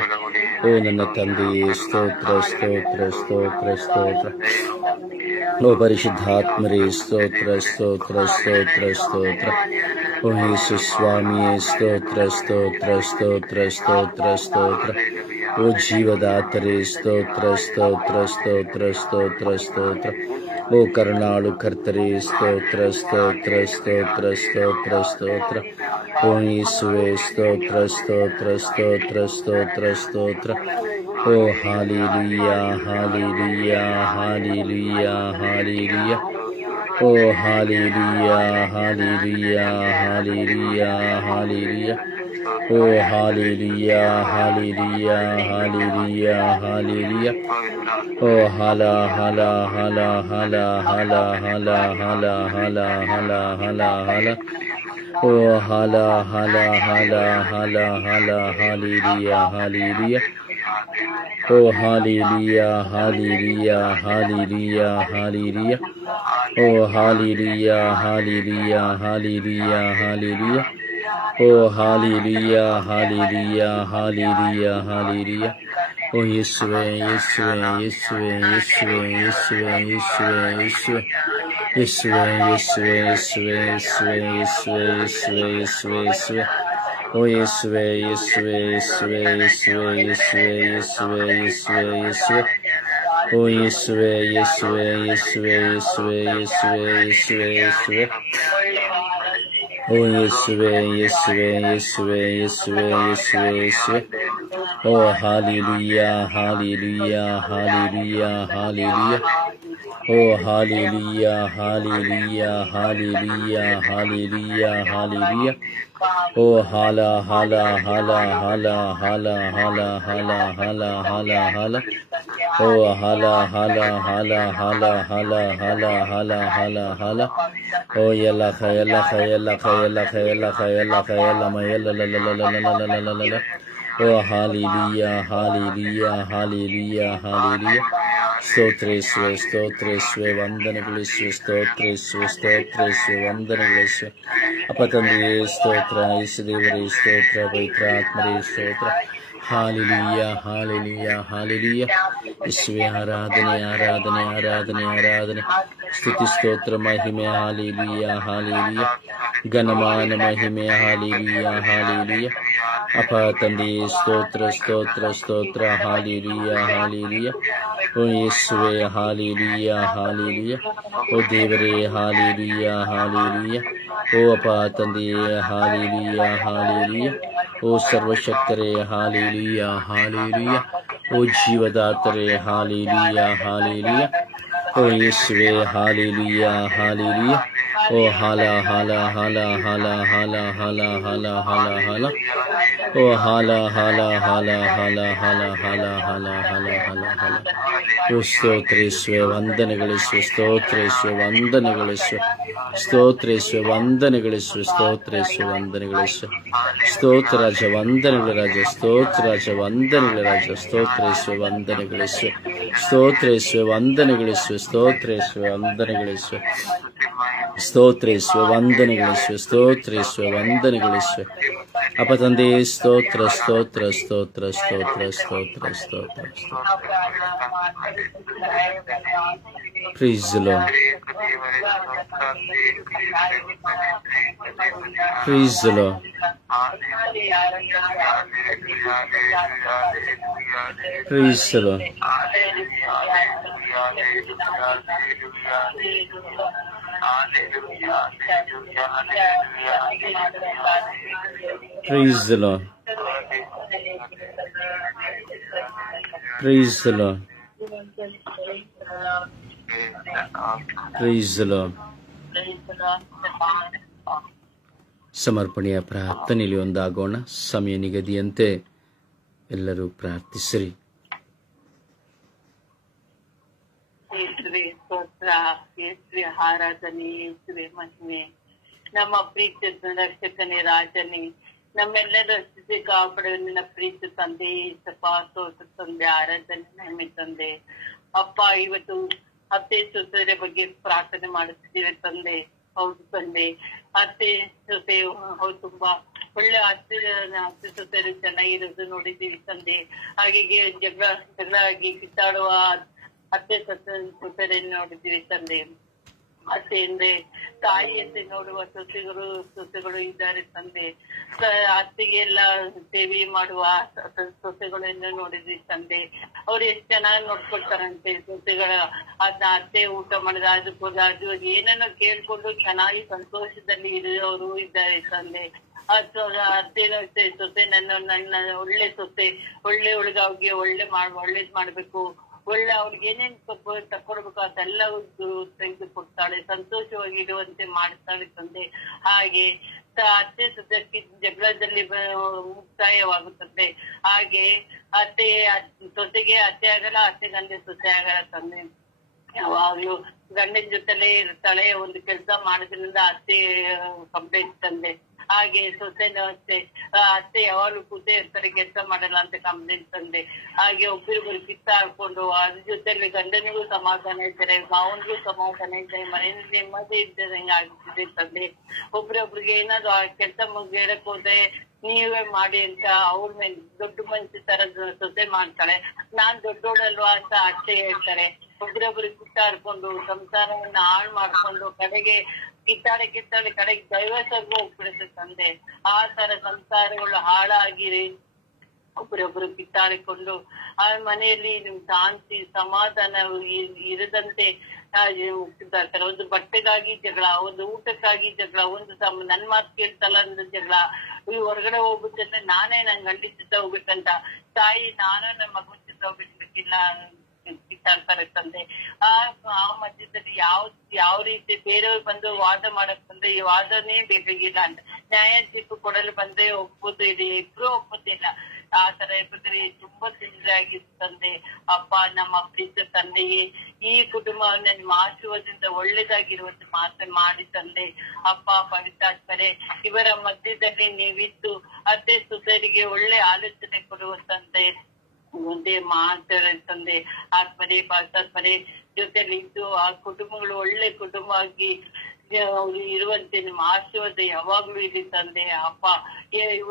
ಓ ನನ್ನ ತಂದೆಯೇ ಸ್ತೋತ್ರ, ಸ್ತೋತ್ರ, ಸ್ತೋತ್ರ, ಸ್ತೋತ್ರ. ಓ ಪರಿಶುದ್ಧಾತ್ಮರೇ ಸ್ತೋತ್ರ, ಸ್ತೋತ್ರ, ಸ್ತೋತ್ರ, ಸ್ತೋತ್ರ. ಓ ಯೇಸು ಸ್ವಾಮಿಯೇ ಸ್ತೋತ್ರ, ಸ್ತೋತ್ರ, ಸ್ತೋತ್ರ, ಸ್ತೋತ್ರ, ಸ್ತೋತ್ರ. ಓ ಜೀವದಾತರೇ ಸ್ತೋತ್ರ, ಸ್ತೋತ್ರ, ಸ್ತೋತ್ರ, ಸ್ತೋತ್ರ, ಸ್ತೋತ್ರ. ಓ ಕರುಣಾಳು ಕರ್ತರೇ ಸ್ತೋತ್ರ, ಸ್ತೋತ್ರ, ಸ್ತೋತ್ರ, ಸ್ತೋತ್ರ, ಸ್ತೋತ್ರ. ಓ ಯೇಸುವೇ ಸ್ತೋತ್ರ, ಸ್ತೋತ್ರ, ಸ್ತೋತ್ರ, ಸ್ತೋತ್ರ, ಸ್ತೋತ್ರ. ಓ ಹಾಲೆಲೂಯಾ ಹಾಲೆಲೂಯಾ ಹಾಲೆಲೂಯಾ ಹಾಲೆಲೂಯಾ. ಓ ಹಾಲೆಲೂಯಾ ಹಾಲೆಲೂಯಾ ಹಾಲೆಲೂಯಾ ಹಾಲೆಲೂಯಾ. ಓ ಹಾಲೆಲೂಯಾ ಹಾಲೆಲೂಯಾ ಹಾಲೆಲೂಯಾ ಹಾಲೆಲೂಯಾ. ಓ ಹಲ ಹಲ ಹಲ ಹಲ ಹಲ ಹಲ ಹಲ ಹಲ ಹಲ ಹಲ ಹಲ. ಓ ಹಲ ಹಲ ಹಲ ಹಲ ಹಲ ಹಾಲೆಲೂಯಾ ಹಾಲೆಲೂಯಾ. ಓ ಹಾಲೆಲೂಯಾ ಹಾಲೆಲೂಯಾ ಹಾಲೆಲೂಯಾ ಹಾಲೆಲೂಯಾ. ಓ ಹಾಲೆಲೂಯಾ ಹಾಲೆಲೂಯಾ ಹಾಲೆಲೂಯಾ ಹಾಲೆಲೂಯಾ. ಓ ಹಾಲೆಲೂಯಾ ಹಾಲೆಲೂಯಾ ಹಾಲೆಲೂಯಾ ಹಾಲೆಲೂಯಾ. ಓ ಯೇಸುವೇ ಯೇಸುವೇ ಯೇಸುವೇ ಯೇಸುವೇ ಯೇಸುವೇ ಯೇಸುವೇ ಯೇಸುವೇ ಯೇಸುವೇ ಯೇಸುವೇ ಯೇಸುವೇ ಯೇಸುವೇ ಯೇಸುವೇ ಯೇಸುವೇ ಯೇಸುವೇ. ಓ ಯೇಸುವೇ ಯೇಸುವೇ ಯೇಸುವೇ ಯೇಸುವೇ ಯೇಸುವೇ ಯೇಸುವೇ ಯೇಸುವೇ ಯೇಸುವೇ. ಓ ಯೇಸುವೇ ಯೇಸುವೇ ಯೇಸುವೇ ಯೇಸುವೇ ಯೇಸುವೇ ಯೇಸುವೇ ಯೇಸುವೇ. ಓ ಯೇಸುವೇ ಯೇಸುವೇ ಯೇಸುವೇ ಯೇಸುವೇ ಯೇಸುವೇ ಯೇಸುವೇ. ಓ ಹಾಲೆಲೂಯಾ ಹಾಲೆಲೂಯಾ ಹಾಲೆಲೂಯಾ ಹಾಲೆಲೂಯಾ. ಓ hallelujah hallelujah hallelujah hallelujah hallelujah. ಓ ಹಾಲ ಹಾಲ ಹಾಲ ಹಾಲ ಹಾಲ ಹಾಲ ಹಾಲ ಹಾಲ ಹಾಲ ಹಾಲ. ಓ ಹಾಲ ಹಾಲ ಹಾಲ ಹಾಲ ಹಾಲ ಹಾಲ ಹಾಲ ಹಾಲ ಹಾಲ. ಓ ಎಲ್ಲ ಎಲ್ಲ ಎಲ್ಲ ಎಲ್ಲ ಎಲ್ಲ ಎಲ್ಲ ಎಲ್ಲ ಮೈಯಲ್ಲ. ಓ ಹಾಲೆಲೂಯಾ ಹಾಲೆಲೂಯಾ ಹಾಲೆಲೂಯಾ ಹಾಲೆಲೂಯಾ. ಸ್ತೋತ್ರೇಶ್ವೇ ಸ್ತೋತ್ರೇಶ್ವೇ ವಂದನೆಗಳಿಸುವೆ ಸ್ತೋತ್ರೇಶ್ವೇ ಸ್ತೋತ್ರೇಶ್ವೇ ವಂದನೆಗಳಿಸುವೆ. ಅಪ್ಪ ತಂದೆಯೇ ಸ್ತೋತ್ರ, ಯೇಸು ದೇವರೇ ಸ್ತೋತ್ರ, ಪವಿತ್ರಾತ್ಮರೇ ಸ್ತೋತ್ರ. Hallelujah hallelujah hallelujah. ಯೇಸುವೇ ಆರಾಧನೆ ಆರಾಧನೆ ಆರಾಧನೆ ಆರಾಧನೆ. ಸ್ತುತಿ ಸ್ತೋತ್ರ ಮಹಿಮೆ ಹಾಲೆಲೂಯಾ ಹಾಲೆಲೂಯಾ. ಘನಮಾನ ಮಹಿಮೆ ಹಾಲೆಲೂಯಾ ಹಾಲೆಲೂಯಾ. ಅಪ್ಪ ತಂದೆಯೇ ಸ್ತೋತ್ರ ಸ್ತೋತ್ರ ಸ್ತೋತ್ರ ಹಾಲೆಲೂಯಾ ಹಾಲೆಲೂಯಾ. ಓ ಯೇಸುವೇ ಹಾಲೆಲೂಯಾ ಹಾಲೆಲೂಯಾ. ಓ ದೇವರೇ ಹಾಲೆಲೂಯಾ ಹಾಲೆಲೂಯಾ. ಓ ಅಪ್ಪ ತಂದೆಯೇ ಹಾಲೆಲೂಯಾ ಹಾಲೆಲೂಯಾ. ಓ ಸರ್ವಶಕ್ತರೇ ಹಾಲೆಲೂಯಾ ಹಾಲೆಲೂಯಾ. ಓ ಜೀವದಾತರೇ ಹಾಲೆಲೂಯಾ ಹಾಲೆಲೂಯಾ. ಓ ಯೇಸುವೇ ಹಾಲೆಲೂಯಾ ಹಾಲೆಲೂಯಾ. ಓ ಹಾಲ ಹಾಲ ಹಾಲ ಹಾಲ ಹಾಲ ಹಾಲ ಹಾಲ ಹಾಲ ಹಾಲ. ಓ ಹಾಲ ಹಾಲ ಹಾಲ ಹಾಲ ಹಾಲ ಹಾಲ ಹಾಲ ಹಾಲ ಹಾಲ ಹಾಲ. ಓ ಸ್ತೋತ್ರೇಶ್ವೇ ವಂದನೆಗಳಿಸುವೆ ಸ್ತೋತ್ರೇಶ್ವೇ ವಂದನೆಗಳಿಸುವೆ ಸ್ತೋತ್ರೇಶ್ವೇ ವಂದನೆಗಳಿಸುವೆ ಸ್ತೋತ್ರೇಶ್ವೇ ವಂದನೆಗಳಿಸುವೆ. ಸ್ತೋತ್ರ ರಾಜ ವಂದನೆಗಳ ರಾಜ ಸ್ತೋತ್ರ ರಾಜ ವಂದನೆಗಳ ರಾಜ ಸ್ತೋತ್ರೇಶ್ವೇ ವಂದನೆಗಳಿಸುವೆ ಸ್ತೋತ್ರೇಶ್ವೇ ವಂದನೆಗಳಿಸುವೆ ಸ್ತೋತ್ರೇಶ್ವೇ ವಂದನೆಗಳಿಸುವೆ ಸ್ತೋತ್ರೇಶ್ವೇ ವಂದನೆಗಳಿಸುವೆ ಸ್ತೋತ್ರೇಶ್ವೇ ವಂದನೆಗಳಿಸುವೆ. ಅಪ್ಪ ತಂದೆಯೇ ಸ್ತೋತ್ರ ಸ್ತೋತ್ರ ಸ್ತೋತ್ರ ಸ್ತೋತ್ರ ಸ್ತೋತ್ರ ಸ್ತೋತ್ರ ಸ್ತೋತ್ರ. Praise the Lord. Praise the Lord. Praise the Lord. Praise the Lord. Praise the Lord. Praise the Lord. ಸಮರ್ಪಣೆಯ ಪ್ರಾರ್ಥನೆಯಲ್ಲಿ ಒಂದಾಗೋಣ. ಸಮಯ ನಿಗದಿಯಂತೆ ಎಲ್ಲರೂ ಪ್ರಾರ್ಥಿಸಿರಿ. ಯೇಸುವೆ ಸ್ತೋತ್ರ, ಯೇಸುವೆ ಆರಾಧನೆ, ಯೇಸುವೆ ಮಹಿಮೆ. ನಮ್ಮ ಪ್ರೀತಿಯ ರಕ್ಷಕನೇ, ರಾಜನೇ, ನಮ್ಮೆಲ್ಲರ ಸ್ಥಿತಿ ಕಾಪಾಡುವ ನಿನ್ನ ಪ್ರೀತಿ ತಂದೆ, ಸ್ತೋತ್ರ ತಂದೆ, ಆರಾಧನೆ ಮಹಿಮೆ ತಂದೆ. ಅಪ್ಪ, ಇವತ್ತು ಅತ್ತೆ ಸೊಸೆಯರ ಬಗ್ಗೆ ಪ್ರಾರ್ಥನೆ ಮಾಡುತ್ತಿದ್ದೇವೆ ತಂದೆ. ಹೌದು ತಂದೆ, ಅತ್ತೆ ಸೊಸೆ ಅವ್ರು ತುಂಬಾ ಒಳ್ಳೆ ಅತ್ತೆ ಸೊಸೆಯರು ಚೆನ್ನಾಗಿರೋದು ನೋಡಿದ್ದೀವಿ ತಂದೆ. ಹಾಗೆ ಜಗಳ ಆಗಿ ಕಿತ್ತಾಡುವ ಅತ್ತೆ ಸೊಸೆಯರನ್ನು ನೋಡಿದ್ದೀವಿ ತಂದೆ. ಅತ್ತೆ ಅಂದ್ರೆ ತಾಯಿಯಂತೆ ನೋಡುವ ಸೊಸೆಗಳು ಇದ್ದಾರೆ ತಂದೆ. ಅತ್ತೆಗೆ ಎಲ್ಲ ಸೇವೆ ಮಾಡುವ ಸೊಸೆಗಳನ್ನು ನೋಡಿದ್ವಿ ತಂದೆ. ಅವ್ರು ಎಷ್ಟು ಚೆನ್ನಾಗಿ ನೋಡ್ಕೊಳ್ತಾರಂತೆ ಸೊಸೆಗಳ. ಅದನ್ನ ಅತ್ತೆ ಊಟ ಮಾಡಿದ ಅದು ಏನನ್ನ ಕೇಳ್ಕೊಂಡು ಚೆನ್ನಾಗಿ ಸಂತೋಷದಲ್ಲಿ ಇರೋರು ಇದ್ದಾರೆ ತಂದೆ. ಅತ್ತೇನೋ ಸೊಸೆ ನನ್ನ ಒಳ್ಳೆ ಸೊಸೆ, ಒಳ್ಳೆ ಹುಡುಗ, ಒಳ್ಳೇದ್ ಮಾಡ್ಬೇಕು, ಒಳ್ಳೆ ಅವ್ರಿಗೆ ಏನೇನ್ ತಕೊಡ್ಬೇಕು ಅದೆಲ್ಲ ತೆಗೆದು ಕೊಡ್ತಾಳೆ, ಸಂತೋಷವಾಗಿರುವಂತೆ ಮಾಡ್ತಾಳೆ ತಂದೆ. ಹಾಗೆ ಅತ್ತೆ ಸೊಸೆ ಜಗಳದಲ್ಲಿ ಮುಕ್ತಾಯವಾಗುತ್ತದೆ. ಹಾಗೆ ಅತ್ತೆ ಸೊಸೆಗೆ ಅತ್ತೆ ಆಗಲ್ಲ, ಅತ್ತೆ ಗಂಡ ಸೊಸೆ ಆಗಲ್ಲ ತಂದೆ. ಯಾವಾಗ್ಲೂ ಗಂಡನ ಜೊತೆಲೇ ಇರ್ತಾಳೆ. ಒಂದು ಕೆಲಸ ಮಾಡೋದ್ರಿಂದ ಅತ್ತೆ ಕಂಪ್ಲೇಂಟ್ ತಂದೆ. ಹಾಗೆ ಸೊಸೆನೂ ಅಷ್ಟೇ, ಅತ್ತೆ ಯಾವಾಗ್ಲೂ ಕೂತೆ ಇರ್ತಾರೆ, ಕೆಲಸ ಮಾಡಲ್ಲ ಅಂತ ಕಂಪ್ಲೇಂಟ್ ತಂದೆ. ಹಾಗೆ ಒಬ್ಬರಿಗೊಬ್ರು ಕಿತ್ತ ಹಾಕೊಂಡು ಅದ್ರ ಜೊತೆಲಿ ಗಂಡನಿಗೂ ಸಮಾಧಾನ ಇದ್ದಾರೆ, ಮಾವನಿಗೂ ಸಮಾಧಾನ ಇದ್ದಾರೆ, ಮನೆಯಲ್ಲಿ ನೆಮ್ಮದಿ ಇದ್ದಂಗೆ ಆಗ್ತಿದೆ ತಂದೆ. ಒಬ್ರೊಬ್ರಿಗೆ ಏನಾದ್ರು ಆ ಕೆಲಸ ಹೇಳಕ್ ಹೋದ್ರೆ ನೀವೇ ಮಾಡಿ ಅಂತ ಅವ್ರ ಮೇಲೆ ದೊಡ್ಡ ಮನ್ಸಿ ತರ ಸೊಸೆ ಮಾಡ್ತಾಳೆ. ನಾನ್ ದೊಡ್ಡೋಳಲ್ವಾ ಅಂತ ಅತ್ತೆ ಹೇಳ್ತಾರೆ. ಒಬ್ರೊಬ್ರು ಕಿತ್ತಾಡ್ಕೊಂಡು ಸಂಸಾರವನ್ನ ಹಾಳು ಮಾಡ್ಕೊಂಡು ಕಡೆಗೆ ಕಿತ್ತಾಡೆ ಕಡೆಗೆ ದೈವಸರ್ಗೂ ಹೋಗ್ಬಿಡುತ್ತೆ ತಂದೆ. ಆ ತರ ಸಂಸಾರಗಳು ಹಾಳಾಗಿರಿ ಒಬ್ರೊಬ್ರು ಕಿತ್ತಾಡಿಕೊಂಡು ಆ ಮನೆಯಲ್ಲಿ ಶಾಂತಿ ಸಮಾಧಾನ ಇರದಂತೆ ಹೋಗ್ತಿರ್ತಾರೆ. ಒಂದು ಬಟ್ಟೆಗಾಗಿ ಜಗಳ, ಒಂದು ಊಟಕ್ಕಾಗಿ ಜಗಳ, ಒಂದು ನನ್ ಮಾತು ಕೇಳ್ತಲ್ಲ ಅಂದ್ರೆ ಜಗಳ. ಈ ಹೊರಗಡೆ ಹೋಗ್ಬೇಕಂದ್ರೆ ನಾನೇ ನನ್ ಗಂಡಿ ಜೊತೆ ಹೋಗ್ಬೇಕಂತ ತಾಯಿ, ನಾನು ನನ್ನ ಮಗನ ಜೊತೆ ಹೋಗ್ಬೇಕಿಲ್ಲ ಕಿತ್ತಾಡ್ತಾರೆ ತಂದೆ. ಆ ಮಧ್ಯದಲ್ಲಿ ಯಾವ ರೀತಿ ಬೇರೆಯವ್ರು ಬಂದು ವಾದ ಮಾಡಕ್ ಬಂದ್ರೆ ಈ ವಾದನೇ ಬೇಕಾಗಿಲ್ಲ ಅಂತ ನ್ಯಾಯ ತೀರ್ಪು ಕೊಡಲು ಬಂದ್ರೆ ಒಪ್ಪೋದು ಇದೆ, ಇಬ್ರು ಒಪ್ಪೋದಿಲ್ಲ. ಆ ತರ ಇರ್ಬೇಕಾದ್ರೆ ತುಂಬಾ ತೊಂದರೆ ಆಗಿತ್ತು ತಂದೆ. ಅಪ್ಪ, ನಮ್ಮ ಪ್ರೀತ ತಂದೆಗೆ ಈ ಕುಟುಂಬವನ್ನ ನಿಮ್ಮ ಆಶೀರ್ವಾದದಿಂದ ಒಳ್ಳೇದಾಗಿರುವಂತ ಮಾತು ಮಾಡಿ ತಂದೆ. ಅಪ್ಪ ಪವಿತ್ರಾತ್ಮರೇ, ಇವರ ಮಧ್ಯದಲ್ಲಿ ನೀವಿದ್ದು ಅತ್ತೆ ಸೊಸೆಯರಿಗೆ ಒಳ್ಳೆ ಆಲೋಚನೆ ಕೊಡುವಂತೆ ಒಂದೇ ಮಾತಾಡ ತಂದೆ. ಆತ್ಮರೇ ಪಾಸಾತ್ಮರೇ ಜೊತೆಲಿ ಇದ್ದು ಆ ಕುಟುಂಬಗಳು ಒಳ್ಳೆ ಕುಟುಂಬ ಆಗಿ ಇರುವಂತೆ ನಿಮ್ಮ ಆಶೀರ್ವಾದ ಯಾವಾಗ್ಲೂ ಇದೆ ತಂದೆ. ಅಪ್ಪ,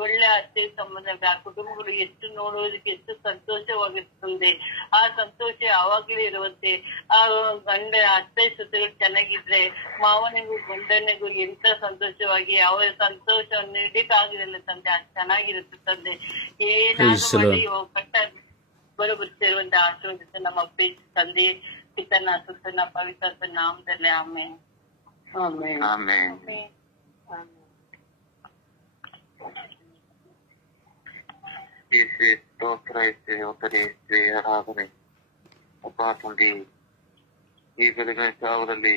ಒಳ್ಳೆ ಅತ್ತೆ ಸಂಬಂಧ ಆ ಕುಟುಂಬಗಳು ಎಷ್ಟು ನೋಡುವುದಕ್ಕೆ ಎಷ್ಟು ಸಂತೋಷವಾಗಿರ್ತದೆ. ಆ ಸಂತೋಷ ಯಾವಾಗ್ಲೂ ಇರುವಂತೆ ಆ ಗಂಡ ಅತ್ತೆ ಸೊಸೆಗಳು ಚೆನ್ನಾಗಿದ್ರೆ ಮಾವನಿಗೂ ಗಂಡನಿಗೂ ಎಂತ ಸಂತೋಷವಾಗಿ ಅವರ ಸಂತೋಷವನ್ನು ನೀಡಕ್ಕಾಗಿರಲ್ಲ ತಂದೆ. ಅಷ್ಟು ಚೆನ್ನಾಗಿರುತ್ತೆ ತಂದೆ. ಏನಾದ್ರೂ ಮಾಡಿ ಕಟ್ಟ ಬರೋಬರ್ ಸೇರುವಂತ ಆಶೀರ್ವಾದ ನಮ್ಮ ಪ್ರೀತಿ ತಂದೆ, ಪಿತನ ಸುತ್ತನ ಪವಿತ್ರ ನಾಮದಲ್ಲಿ. ಆಮೇಲೆ ಸ್ತೋತ್ರ ಆರಾಧನೆ. ಅಪ್ಪ ತಂದೆ, ಈ ಬೆಳಗಿನ ಜಾವದಲ್ಲಿ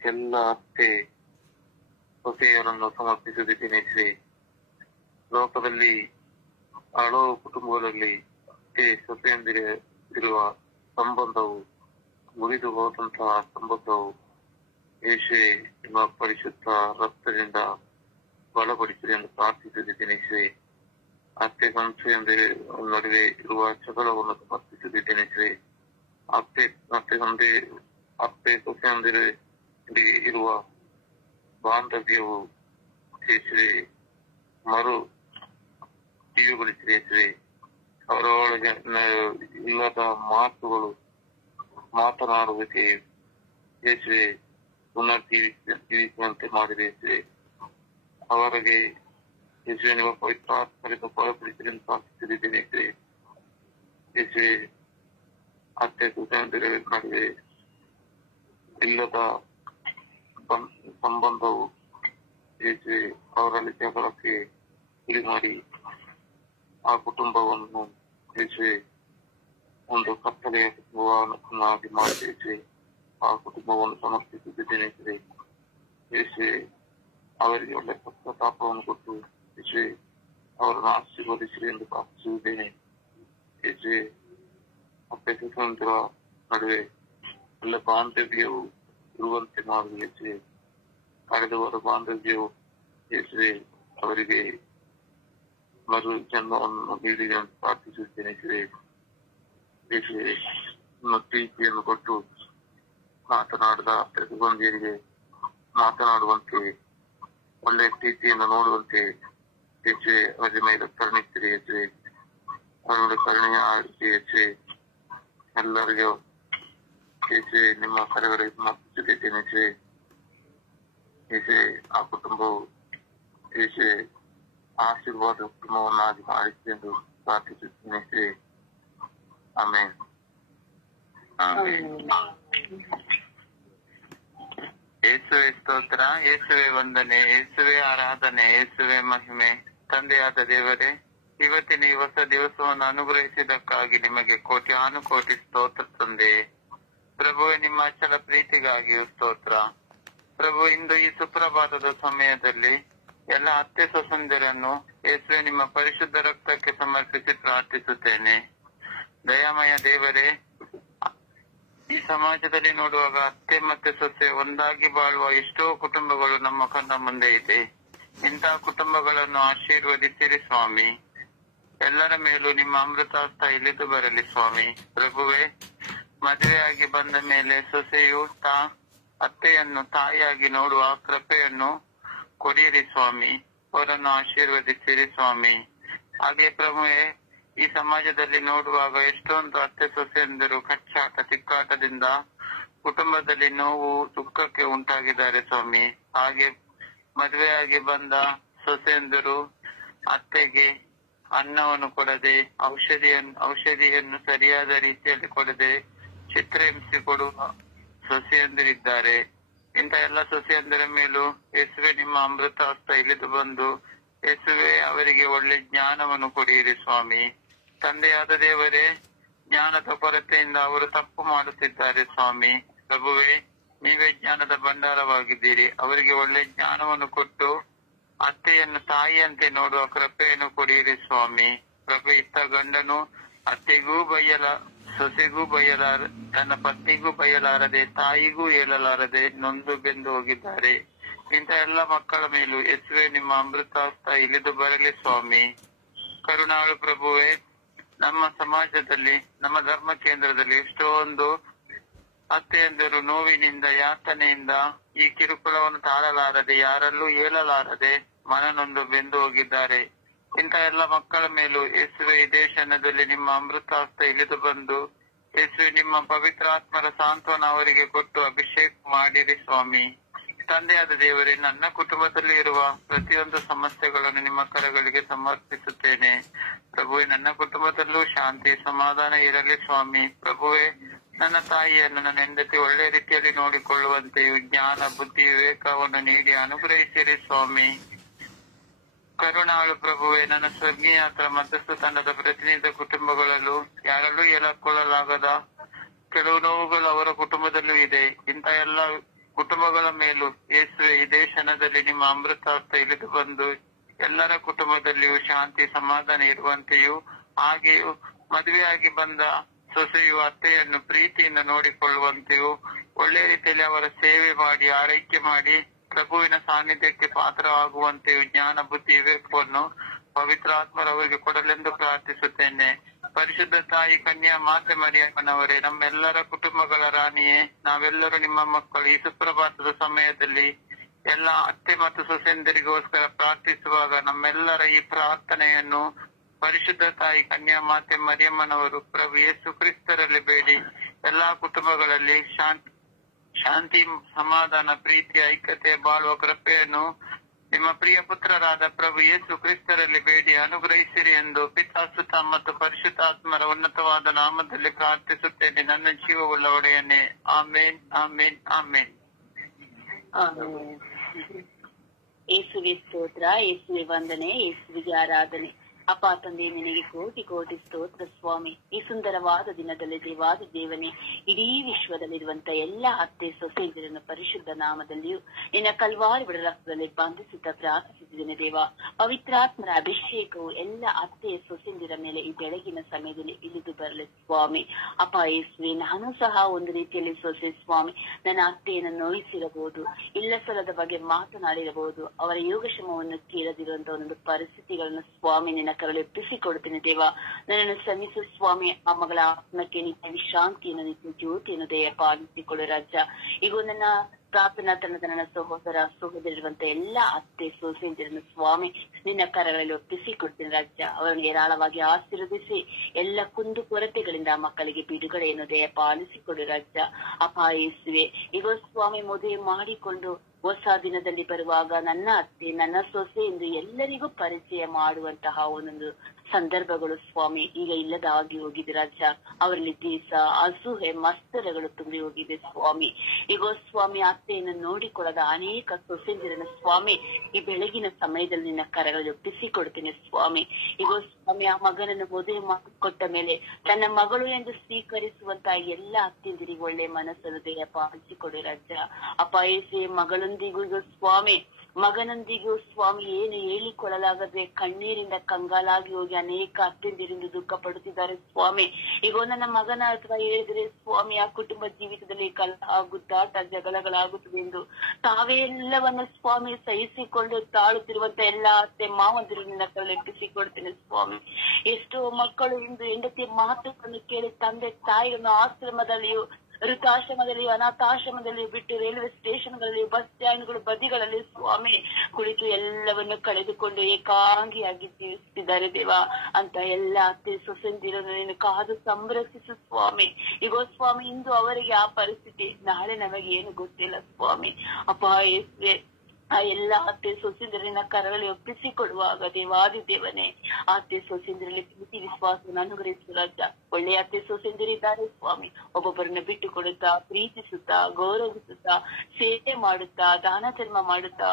ಎಲ್ಲ ಅತ್ತೆ ಸೊಸೆಯರನ್ನು ಸಮರ್ಪಿಸುತ್ತಿದ್ದೇನೆ ಶ್ರೀ. ಲೋಕದಲ್ಲಿ ಹಲವು ಕುಟುಂಬಗಳಲ್ಲಿ ಅತ್ತೆ ಸೊಸೆಯೊಂದಿಗೆ ಇರುವ ಸಂಬಂಧವು ಮುರಿದು ಹೋದಂತಹ ಸಂಬಂಧವು ಯೇಸುವೆ ನಿಮ್ಮ ಪರಿಶುದ್ಧ ರಕ್ತದಿಂದ ಬಲಪಡಿಸಿದೆ ಎಂದು ಪ್ರಾರ್ಥಿಸುತ್ತಿದ್ದೇನೆ ಶ್ರೀ. ಅತ್ತೆ ಸಂಸ್ಥೆಯೊಂದಿಗೆ ನಡುವೆ ಇರುವ ಜಗಳವನ್ನು ಸಮರ್ಪಿಸುತ್ತಿದ್ದೇನೆ ಶ್ರೀ. ಅತ್ತೆ ಸೊಸೆಯೊಂದಿಗೆ ಇರುವ ಬಾಂಧವ್ಯವು ಶ್ರೀ ಮರು ಜೀವಗೊಳಿಸಿದೆ ಶ್ರೀ. ಅವರೊಳಗೆ ಇಲ್ಲದ ಮಾತುಗಳು ಮಾತನಾಡುವಿಕೆ ಯೇಸುವೆ ಪುನರ್ ಜೀವಿಸುವಂತೆ ಮಾಡಿದೆ ಶ್ರೀ. ಅವರಿಗೆ ಯೇಸುವೆ ನಿಮ್ಮ ಪವಿತ್ರಾತ್ಮರಿಂದ ಬಲಪಡಿಸಿ ಪ್ರಾರ್ಥಿಸಿದ್ದೇನೆ ಶ್ರೀ. ಯೇಸುವೆ ಅತ್ತೆ ಸೊಸೆಯೊಂದಿಗೆ ನಡುವೆ ಇಲ್ಲದ ಸಂಬಂಧವು ಯೇಸುವೆ ಅವರಲ್ಲಿ ಜಗಳಕ್ಕೆ ಇಳಿ ಮಾಡಿ ಆ ಕುಟುಂಬವನ್ನು ಯೇಸುವೆ ಒಂದು ಕತ್ತಲೆಯ ಕುಟುಂಬವನ್ನಾಗಿ ಮಾಡಿ ಆ ಕುಟುಂಬವನ್ನು ಸಮರ್ಪಿಸುತ್ತಿದ್ದೇನೆ ಶ್ರೀ. ಯೇಸುವೆ ಅವರಿಗೆ ಒಳ್ಳೆ ಪಶ್ಚಾತ್ತಾಪವನ್ನು ಕೊಟ್ಟು ಯೇಸುವೆ ಅವರನ್ನು ಆಶೀರ್ವದಿಸಿರಿ ಎಂದು ಪ್ರಾರ್ಥಿಸುತ್ತೇನೆ. ಯೇಸುವೆ ಅತ್ತೆ ಸೊಸೆಯರ ನಡುವೆ ಒಳ್ಳೆ ಬಾಂಧವ್ಯವು ಇರುವಂತೆ ಮಾಡಿ ಯೇಸುವೆ ಕಳೆದವರ ಬಾಂಧವ್ಯವು ಯೇಸುವೆ ಅವರಿಗೆ ಮರು ಜನ್ಮವನ್ನು ನೀಡಿದೆ ಎಂದು ಪ್ರಾರ್ಥಿಸುತ್ತೇನೆ ಶ್ರೀ. ಯೇಸುವೆ ನಿಮ್ಮ ಪ್ರೀತಿಯನ್ನು ಕೊಟ್ಟು ಮಾತನಾಡಿದ ಪ್ರತಿಬಂಧಿಯರಿಗೆ ಮಾತನಾಡುವಂತೆ ಒಳ್ಳೆಯ ಪ್ರೀತಿಯನ್ನು ನೋಡುವಂತೆ ಯೇಸುವೆ ಅವರ ಮೇಲೆ ಕರುಣಿಸಿರಿ ಯೇಸುವೆ. ಅವರ ಕರುಣೆಯ ಯೇಸುವೆ ಎಲ್ಲರಿಗೂ ಯೇಸುವೆ ನಿಮ್ಮ ಕರೆಗಳಿಗೆ ಸಮರ್ಪಿಸುತ್ತಿದ್ದೇನೆ ಯೇಸುವೆ. ಯೇಸುವೆ ಆ ಕುಟುಂಬವು ಯೇಸುವೆ ಆಶೀರ್ವಾದ ಕುಟುಂಬವನ್ನಾಗಿ ಮಾಡಿಸಿ ಎಂದು ಪ್ರಾರ್ಥಿಸುತ್ತೇನೆ ಶ್ರೀ. ಆಮೇನ್. ಯೇಸು ಯೇಸುವೆ ಸ್ತೋತ್ರ, ಯೇಸುವೆ ವಂದನೆ, ಯೇಸುವೆ ಆರಾಧನೆ, ಯೇಸುವೆ ಮಹಿಮೆ. ತಂದೆಯಾದ ದೇವರೇ, ಇವತ್ತಿನ ಈ ಹೊಸ ದಿವಸವನ್ನು ಅನುಗ್ರಹಿಸಿದ್ದಕ್ಕಾಗಿ ನಿಮಗೆ ಕೋಟಿ ಸ್ತೋತ್ರ ತಂದೆ. ಪ್ರಭುವೆ, ನಿಮ್ಮ ಅಚಲ ಪ್ರೀತಿಗಾಗಿಯೂ ಸ್ತೋತ್ರ. ಪ್ರಭು, ಇಂದು ಈ ಸುಪ್ರಭಾತದ ಸಮಯದಲ್ಲಿ ಎಲ್ಲ ಅತ್ತೆ ಸೊಸೆಂದರನ್ನು ಯೇಸುವೆ ನಿಮ್ಮ ಪರಿಶುದ್ಧ ರಕ್ತಕ್ಕೆ ಸಮರ್ಪಿಸಿ ಪ್ರಾರ್ಥಿಸುತ್ತೇನೆ. ದಯಾಮಯ ದೇವರೇ, ಈ ಸಮಾಜದಲ್ಲಿ ನೋಡುವಾಗ ಅತ್ತೆ ಮತ್ತೆ ಸೊಸೆ ಒಂದಾಗಿ ಬಾಳುವ ಎಷ್ಟೋ ಕುಟುಂಬಗಳು ನಮ್ಮ ಕಣ್ಣ ಮುಂದೆ ಇದೆ. ಇಂತಹ ಕುಟುಂಬಗಳನ್ನು ಆಶೀರ್ವದಿಸಿರಿ ಸ್ವಾಮಿ. ಎಲ್ಲರ ಮೇಲೂ ನಿಮ್ಮ ಅಮೃತಾಸ್ತ ಇಳಿದು ಬರಲಿ ಸ್ವಾಮಿ. ಪ್ರಭುವೆ, ಮದುವೆಯಾಗಿ ಬಂದ ಮೇಲೆ ಸೊಸೆಯು ಅತ್ತೆಯನ್ನು ತಾಯಿಯಾಗಿ ನೋಡುವ ಕೃಪೆಯನ್ನು ಕೊಡಿರಿ ಸ್ವಾಮಿ. ಅವರನ್ನು ಆಶೀರ್ವದಿಸಿರಿ ಸ್ವಾಮಿ. ಹಾಗೆ ಪ್ರಭುವೆ, ಈ ಸಮಾಜದಲ್ಲಿ ನೋಡುವಾಗ ಎಷ್ಟೊಂದು ಅತ್ತೆ ಸೊಸೆಯಂದರು ಕಚ್ಚಾಟ ತಿಕ್ಕಾಟದಿಂದ ಕುಟುಂಬದಲ್ಲಿ ನೋವು ದುಃಖಕ್ಕೆ ಉಂಟಾಗಿದ್ದಾರೆ ಸ್ವಾಮಿ. ಹಾಗೆ ಮದುವೆಯಾಗಿ ಬಂದ ಸೊಸೆಯಂದರು ಅತ್ತೆಗೆ ಅನ್ನವನ್ನು ಕೊಡದೆ, ಔಷಧಿಯನ್ನು ಸರಿಯಾದ ರೀತಿಯಲ್ಲಿ ಕೊಡದೆ ಚಿತ್ರಹಿಂಸೆ ಕೊಡುವ ಸೊಸೆಯಂದಿರಿದ್ದಾರೆ. ಇಂಥ ಎಲ್ಲ ಸೊಸೆಯಂದರ ಮೇಲೂ ಯೇಸುವೆ ನಿಮ್ಮ ಅಮೃತ ಹಸ್ತ ಇಳಿದು ಬಂದು ಯೇಸುವೆ ಅವರಿಗೆ ಒಳ್ಳೆ ಜ್ಞಾನವನ್ನು ಕೊಡಿರಿ ಸ್ವಾಮಿ. ತಂದೆಯಾದ ದೇವರೇ, ಜ್ಞಾನದ ಕೊರತೆಯಿಂದ ಅವರು ತಪ್ಪು ಮಾಡುತ್ತಿದ್ದಾರೆ ಸ್ವಾಮಿ. ಪ್ರಭುವೆ, ನೀವೇ ಜ್ಞಾನದ ಭಂಡಾರವಾಗಿದ್ದೀರಿ. ಅವರಿಗೆ ಒಳ್ಳೆ ಜ್ಞಾನವನ್ನು ಕೊಟ್ಟು ಅತ್ತೆಯನ್ನು ತಾಯಿಯಂತೆ ನೋಡುವ ಕೃಪೆಯನ್ನು ಕೊಡಿರಿ ಸ್ವಾಮಿ. ಪ್ರಭು, ಇತ್ತ ಗಂಡನು ಅತ್ತೆಗೂ ಸೊಸೆಗೂ ತನ್ನ ಪತ್ನಿಗೂ ಬಯಲಾರದೆ, ತಾಯಿಗೂ ಹೇಳಲಾರದೆ ನೊಂದು ಬೆಂದು ಹೋಗಿದ್ದಾರೆ. ಇಂಥ ಎಲ್ಲ ಮಕ್ಕಳ ಮೇಲೂ ಯೇಸುವೆ ನಿಮ್ಮ ಅಮೃತಾಸ್ತ ಇಳಿದು ಬರಲಿ ಸ್ವಾಮಿ. ಕರುಣಾಳು ಪ್ರಭುವೆ, ನಮ್ಮ ಸಮಾಜದಲ್ಲಿ, ನಮ್ಮ ಧರ್ಮ ಕೇಂದ್ರದಲ್ಲಿ ಎಷ್ಟೊಂದು ಅತ್ತೆಯಂದರು ನೋವಿನಿಂದ, ಯಾತನೆಯಿಂದ ಈ ಕಿರುಕುಳವನ್ನು ತಾಳಲಾರದೆ, ಯಾರಲ್ಲೂ ಹೇಳಲಾರದೆ ಮನನೊಂದು ಬೆಂದು ಹೋಗಿದ್ದಾರೆ. ಇಂಥ ಎಲ್ಲ ಮಕ್ಕಳ ಮೇಲೂ ಯೇಸುವೆ ಈ ದೇಶದಲ್ಲಿ ನಿಮ್ಮ ಅಮೃತಾಸ್ತ ಇಳಿದು ಬಂದು ಯೇಸುವೆ ನಿಮ್ಮ ಪವಿತ್ರಾತ್ಮರ ಸಾಂತ್ವನ ಅವರಿಗೆ ಕೊಟ್ಟು ಅಭಿಷೇಕ ಮಾಡಿರಿ ಸ್ವಾಮಿ. ತಂದೆಯಾದ ದೇವರೇ, ನನ್ನ ಕುಟುಂಬದಲ್ಲಿ ಇರುವ ಪ್ರತಿಯೊಂದು ಸಮಸ್ಯೆಗಳನ್ನು ನಿಮ್ಮ ಕರಗಳಿಗೆ ಸಮರ್ಪಿಸುತ್ತೇನೆ. ಪ್ರಭುವೆ, ನನ್ನ ಕುಟುಂಬದಲ್ಲೂ ಶಾಂತಿ ಸಮಾಧಾನ ಇರಲಿ ಸ್ವಾಮಿ. ಪ್ರಭುವೆ, ನನ್ನ ತಾಯಿಯನ್ನು ನನ್ನ ಹೆಂಡತಿ ಒಳ್ಳೆ ರೀತಿಯಲ್ಲಿ ನೋಡಿಕೊಳ್ಳುವಂತೆಯೂ ಜ್ಞಾನ, ಬುದ್ಧಿ, ವಿವೇಕವನ್ನು ನೀಡಿ ಅನುಗ್ರಹಿಸಿರಿ ಸ್ವಾಮಿ. ಕರುಣಾಳು ಪ್ರಭುವೆ, ನನ್ನ ಸ್ವರ್ಗೀಯಾತ್ರ ಮಧ್ಯಸ್ಥ ತಂಡದ ಪ್ರತಿನಿಧಿತ ಕುಟುಂಬಗಳಲ್ಲೂ ಯಾರಲ್ಲೂ ಹೇಳಕೊಳ್ಳಲಾಗದ ಕೆಲವು ನೋವುಗಳು ಅವರ ಕುಟುಂಬದಲ್ಲೂ ಇದೆ. ಇಂಥ ಎಲ್ಲ ಕುಟುಂಬಗಳ ಮೇಲೂ ಯೇಸುವೆ ಈ ದೇಶದಲ್ಲಿ ನಿಮ್ಮ ಅಮೃತಾಸ್ತ ಇಳಿದು ಬಂದು ಎಲ್ಲರ ಕುಟುಂಬದಲ್ಲಿಯೂ ಶಾಂತಿ ಸಮಾಧಾನ ಇರುವಂತೆಯೂ, ಹಾಗೆಯೂ ಮದುವೆಯಾಗಿ ಬಂದ ಸೊಸೆಯು ಅತ್ತೆಯನ್ನು ಪ್ರೀತಿಯಿಂದ ನೋಡಿಕೊಳ್ಳುವಂತೆಯೂ, ಒಳ್ಳೆ ರೀತಿಯಲ್ಲಿ ಅವರ ಸೇವೆ ಮಾಡಿ ಆರೈಕೆ ಮಾಡಿ ಪ್ರಭುವಿನ ಸಾನ್ನಿಧ್ಯಕ್ಕೆ ಪಾತ್ರವಾಗುವಂತೆಯೂ ಜ್ಞಾನ, ಬುದ್ಧಿ, ವಿವೇಕವನ್ನು ಪವಿತ್ರಾತ್ಮರವರಿಗೆ ಕೊಡಲೆಂದು ಪ್ರಾರ್ಥಿಸುತ್ತೇನೆ. ಪರಿಶುದ್ಧ ತಾಯಿ ಕನ್ಯಾ ಮಾತೆ ಮರಿಯಮ್ಮನವರೇ, ನಮ್ಮೆಲ್ಲರ ಕುಟುಂಬಗಳ ರಾಣಿಯೇ, ನಾವೆಲ್ಲರೂ ನಿಮ್ಮ ಮಕ್ಕಳು ಈ ಸುಪ್ರಭಾತದ ಸಮಯದಲ್ಲಿ ಎಲ್ಲ ಅತ್ತೆ ಮತ್ತು ಸೊಸೆಯಂದರಿಗೋಸ್ಕರ ಪ್ರಾರ್ಥಿಸುವಾಗ ನಮ್ಮೆಲ್ಲರ ಈ ಪ್ರಾರ್ಥನೆಯನ್ನು ಪರಿಶುದ್ಧ ತಾಯಿ ಕನ್ಯಾ ಮಾತೆ ಮರಿಯಮ್ಮನವರು ಪ್ರಭು ಯೇಸು ಕ್ರಿಸ್ತರಲ್ಲಿ ಬೇಡಿ ಎಲ್ಲಾ ಕುಟುಂಬಗಳಲ್ಲಿ ಶಾಂತಿ, ಸಮಾಧಾನ, ಪ್ರೀತಿ, ಐಕ್ಯತೆ ಬಾಳುವ ಕೃಪೆಯನ್ನು ನಿಮ್ಮ ಪ್ರಿಯ ಪುತ್ರರಾದ ಪ್ರಭು ಯೇಸು ಕ್ರಿಸ್ತರಲ್ಲಿ ಬೇಡಿ ಅನುಗ್ರಹಿಸಿರಿ ಎಂದು ಪಿತಾ, ಸುತ ಮತ್ತು ಪರಿಶುದ್ಧಾತ್ಮರ ಉನ್ನತವಾದ ನಾಮದಲ್ಲಿ ಪ್ರಾರ್ಥಿಸುತ್ತೇನೆ, ನನ್ನ ಜೀವವುಳ್ಳ ಒಡೆಯನೇ. ಆಮೇನ್, ಆಮೇನ್, ಆಮೇನ್. ಯೇಸುವೆ ಸ್ತೋತ್ರ, ಯೇಸುವೆ ವಂದನೆ, ಯೇಸುವಿಗೆ ಆರಾಧನೆ. ಅಪ್ಪ ತಂದೆ, ನಿನಗೆ ಕೋಟಿ ಸ್ತೋತ್ರ ಸ್ವಾಮಿ. ಈ ಸುಂದರವಾದ ದಿನದಲ್ಲಿ ದೇವಾದಿ ದೇವನೇ, ಇಡೀ ವಿಶ್ವದಲ್ಲಿರುವಂತ ಎಲ್ಲ ಅತ್ತೆ ಸೊಸೆಯರನ್ನು ಪರಿಶುದ್ಧ ನಾಮದಲ್ಲಿಯೂ ನಿನ್ನ ಕಲ್ವಾರಿ ಬಿಡ ರಕ್ತದಲ್ಲಿ ಬಂಧಿಸುತ್ತಾ ಪ್ರಾರ್ಥಿಸಿದ್ದೇನೆ ದೇವ. ಪವಿತ್ರಾತ್ಮರ ಅಭಿಷೇಕವು ಎಲ್ಲ ಅತ್ತೆ ಸೊಸೆಯರ ಮೇಲೆ ಈ ಬೆಳಗಿನ ಸಮಯದಲ್ಲಿ ಇಳಿದು ಬರಲಿ ಸ್ವಾಮಿ. ಅಪ್ಪ ಯೇಸುವೆ, ನಾನು ಸಹ ಒಂದು ರೀತಿಯಲ್ಲಿ ಸೊಸೆ ಸ್ವಾಮಿ. ನನ್ನ ಅತ್ತೆಯನ್ನು ನೋಯಿಸಿರಬಹುದು, ಇಲ್ಲ ಸಲದ ಬಗ್ಗೆ ಮಾತನಾಡಿರಬಹುದು, ಅವರ ಯೋಗಕ್ಷೇಮವನ್ನು ಕೇಳದಿರುವಂತ ಒಂದೊಂದು ಪರಿಸ್ಥಿತಿಗಳನ್ನು ಸ್ವಾಮಿ ನಿನ್ನ ಕರಳು ಎಪ್ಪಿಸಿಕೊಡುತ್ತೇನೆ ದೇವ. ನನ್ನನ್ನು ಶ್ರಮಿಸು ಸ್ವಾಮಿ. ಆ ಮಗಳ ಆತ್ಮಕ್ಕೆ ನಿತ್ಯ ವಿಶ್ರಾಂತಿಯನ್ನು, ನಿತ್ಯ ಜ್ಯೋತಿಯನ್ನು ದಯ ಪಾಲಿಸಿಕೊಳ್ಳು ರಾಜ. ಈಗ ನನ್ನ ಪ್ರಾರ್ಥನಾ ತಂಡದ ನನ್ನ ಸಹೋದರಿರುವಂತ ಎಲ್ಲಾ ಅತ್ತೆ ಸೊಸೆಯರನ್ನು ಸ್ವಾಮಿ ನಿನ್ನ ಕರಗಳಲ್ಲಿ ಒಪ್ಪಿಸಿಕೊಡ್ತೀನಿ ರಾಜ. ಅವರನ್ನು ಹೇರಾಳವಾಗಿ ಆಶೀರ್ವದಿಸಿ ಎಲ್ಲ ಕುಂದು ಕೊರತೆಗಳಿಂದ ಮಕ್ಕಳಿಗೆ ಬಿಡುಗಡೆಯನ್ನು ದಯ ಪಾಲಿಸಿಕೊಡು ರಾಜ. ಅಪಾಯಿಸುವೆ ಈಗ ಸ್ವಾಮಿ ಮದುವೆ ಮಾಡಿಕೊಂಡು ಹೊಸ ದಿನದಲ್ಲಿ ಬರುವಾಗ ನನ್ನ ಅತ್ತೆ, ನನ್ನ ಸೊಸೆ ಎಂದು ಎಲ್ಲರಿಗೂ ಪರಿಚಯ ಮಾಡುವಂತಹ ಒಂದೊಂದು ಸಂದರ್ಭಗಳು ಸ್ವಾಮಿ ಈಗ ಇಲ್ಲದಾಗಿ ಹೋಗಿದೆ ರಾಜ. ಅವರಲ್ಲಿ ದೇಶ ಅಸೂಹೆ ಮಸ್ತರಗಳು ತುಂಬಿ ಹೋಗಿದೆ ಸ್ವಾಮಿ. ಈಗ ಸ್ವಾಮಿ ಅತ್ತೆಯನ್ನು ನೋಡಿಕೊಳ್ಳದ ಅನೇಕ ಸೊಸೆಂದಿರನ್ನು ಸ್ವಾಮಿ ಈ ಬೆಳಗಿನ ಸಮಯದಲ್ಲಿ ನಿನ್ನ ಕರಗಳಲ್ಲಿ ಒಪ್ಪಿಸಿಕೊಡ್ತೇನೆ ಸ್ವಾಮಿ. ಈಗ ಸ್ವಾಮಿ ಆ ಮಗನನ್ನು ಮದುವೆ ಮಾಡಿಕೊಟ್ಟ ಮೇಲೆ ತನ್ನ ಮಗಳು ಎಂದು ಸ್ವೀಕರಿಸುವಂತ ಎಲ್ಲ ಅತ್ತೆಂದಿರಿಗೆ ಒಳ್ಳೆ ಮನಸ್ಸನ್ನು ದಯಪ್ಪ ಹಂಚಿಕೊಡಿ ರಾಜ. ಅಪಾಯಿಸಿ ಮಗಳೊಂದಿಗೂ ಸ್ವಾಮಿ ಮಗನೊಂದಿಗೂ ಸ್ವಾಮಿ ಏನು ಹೇಳಿಕೊಳ್ಳಲಾಗದೆ ಕಣ್ಣೀರಿಂದ ಕಂಗಾಲಾಗಿ ಹೋಗಿ ಅನೇಕ ಅತ್ತೆಂದಿರಿಂದ ದುಃಖ ಪಡುತ್ತಿದ್ದಾರೆ ಸ್ವಾಮಿ. ಈಗ ನನ್ನ ಮಗನ ಅಥವಾ ಹೇಳಿದ್ರೆ ಸ್ವಾಮಿ ಆ ಕುಟುಂಬ ಜೀವಿತದಲ್ಲಿ ಕಲಹ ಗುದ್ದಾಟ ಜಗಳಗಳಾಗುತ್ತದೆ ಎಂದು ತಾವೇ ಎಲ್ಲವನ್ನ ಸ್ವಾಮಿ ಸಹಿಸಿಕೊಂಡು ತಾಳುತ್ತಿರುವಂತ ಎಲ್ಲಾ ಅತ್ತೆ ಮಾವಂದಿರು ನಿನ್ನ ಕೈಲೆಪ್ಪಿಸಿಕೊಡ್ತೇನೆ ಸ್ವಾಮಿ. ಎಷ್ಟೋ ಮಕ್ಕಳು ಇಂದು ಹೆಂಡತಿ ಮಾತುಗಳನ್ನು ಕೇಳಿ ತಂದೆ ತಾಯಿಯನ್ನು ಆಶ್ರಮದಲ್ಲಿಯೂ ವೃದ್ಧಾಶ್ರಮದಲ್ಲಿ ಅನಾಥಾಶ್ರಮದಲ್ಲಿ ಬಿಟ್ಟು ರೈಲ್ವೆ ಸ್ಟೇಷನ್ಗಳಲ್ಲಿ ಬಸ್ ಸ್ಟ್ಯಾಂಡ್ಗಳು ಬದಿಗಳಲ್ಲಿ ಸ್ವಾಮಿ ಕುಳಿತು ಎಲ್ಲವನ್ನು ಕಳೆದುಕೊಂಡು ಏಕಾಂಗಿಯಾಗಿ ಜೀವಿಸುತ್ತಿದ್ದಾರೆ ದೇವ. ಅಂತ ಎಲ್ಲ ಅತ್ತೆ ಸೊಸೆಂದಿರನ್ನು ನೀನು ಕಾದು ಸಂರಕ್ಷಿಸು ಸ್ವಾಮಿ. ಈಗ ಸ್ವಾಮಿ ಇಂದು ಅವರಿಗೆ ಆ ಪರಿಸ್ಥಿತಿ, ನಾಳೆ ನಮಗೆ ಏನು ಗೊತ್ತಿಲ್ಲ ಸ್ವಾಮಿ. ಅಪ್ಪ ಆ ಎಲ್ಲ ಅತ್ತೆ ಸೊಸೆಂದಿರನ್ನ ಕರಗಳಲ್ಲಿ ಒಪ್ಪಿಸಿಕೊಡುವಾಗ ದೇವಾದಿ ದೇವನೇ ಆ ಅತ್ತೆ ಸೊಸೆಂದಿರಲ್ಲಿ ಪ್ರೀತಿ ವಿಶ್ವಾಸವನ್ನು ಅನುಗ್ರಹಿಸುವ ರಾಜ. ಒಳ್ಳೆಯ ಅತ್ತೆ ಸೊಸೆಂದಿರಿದ್ದಾರೆ ಸ್ವಾಮಿ. ಒಬ್ಬೊಬ್ಬರನ್ನ ಬಿಟ್ಟು ಕೊಡುತ್ತಾ ಪ್ರೀತಿಸುತ್ತಾ ಗೌರವಿಸುತ್ತಾ ಸೇವೆ ಮಾಡುತ್ತಾ ದಾನ ಧರ್ಮ ಮಾಡುತ್ತಾ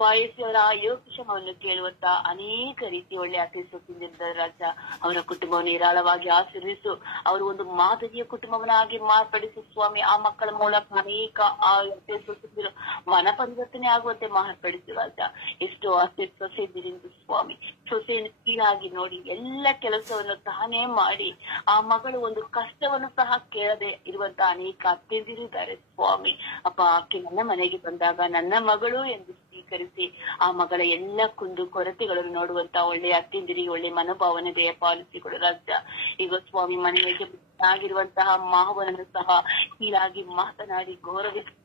ಪಾಯಿಸಿಯವರ ಯೋಗಕ್ಷೇಮವನ್ನು ಕೇಳುವಂತ ಅನೇಕ ರೀತಿ ಒಳ್ಳೆ ಅತ್ತೆ ಸೊಸೆಂದಿರಿದ್ದಾರೆ ರಾಜ. ಅವರ ಕುಟುಂಬವನ್ನು ಹೇರಾಳವಾಗಿ ಆಶೀರ್ವಿಸು. ಅವರು ಒಂದು ಮಾದರಿಯ ಕುಟುಂಬವನ್ನಾಗಿ ಮಾರ್ಪಡಿಸು ಸ್ವಾಮಿ. ಆ ಮಕ್ಕಳ ಮೂಲಕ ಅನೇಕ ಆ ಅತ್ತೆ ಸೊಸೆಂದಿರು ಮನ ಪರಿವರ್ತನೆ ಆಗುವಂತೆ ಮಾರ್ಪಡಿಸು ರಾಜ. ಎಷ್ಟೋ ಅತ್ತೆ ಸೊಸೆಂದಿರಿಂದ ಸ್ವಾಮಿ ಸೊಸೆಯನ್ನು ಕೀಳಾಗಿ ನೋಡಿ ಎಲ್ಲ ಕೆಲಸವನ್ನು ತಾನೇ ಮಾಡಿ ಆ ಮಗಳು ಒಂದು ಕಷ್ಟವನ್ನು ಸಹ ಕೇಳದೆ ಇರುವಂತ ಅನೇಕ ಅತ್ತೆಂದಿರಿದ್ದಾರೆ ಸ್ವಾಮಿ. ಅಪ್ಪ ಆಕೆ ನನ್ನ ಮನೆಗೆ ಬಂದಾಗ ನನ್ನ ಮಗಳು ಎಂದು ಸ್ವೀಕರಿಸಿ ಆ ಮಗಳ ಎಲ್ಲ ಕುಂದು ಕೊರತೆಗಳನ್ನು ನೋಡುವಂತ ಒಳ್ಳೆಯ ಅತ್ತೆಂದಿರಿಗೆ ಒಳ್ಳೆ ಮನೋಭಾವನೆ ದಯ ಪಾಲಿಸಿಕೊಡು ರಾಜ. ಈಗ ಸ್ವಾಮಿ ಮನೆಗೆ ಆಗಿರುವಂತಹ ಮಾವನನ್ನು ಸಹ ಕೀಳಾಗಿ ಮಾತನಾಡಿ ಗೌರವಿಸಿ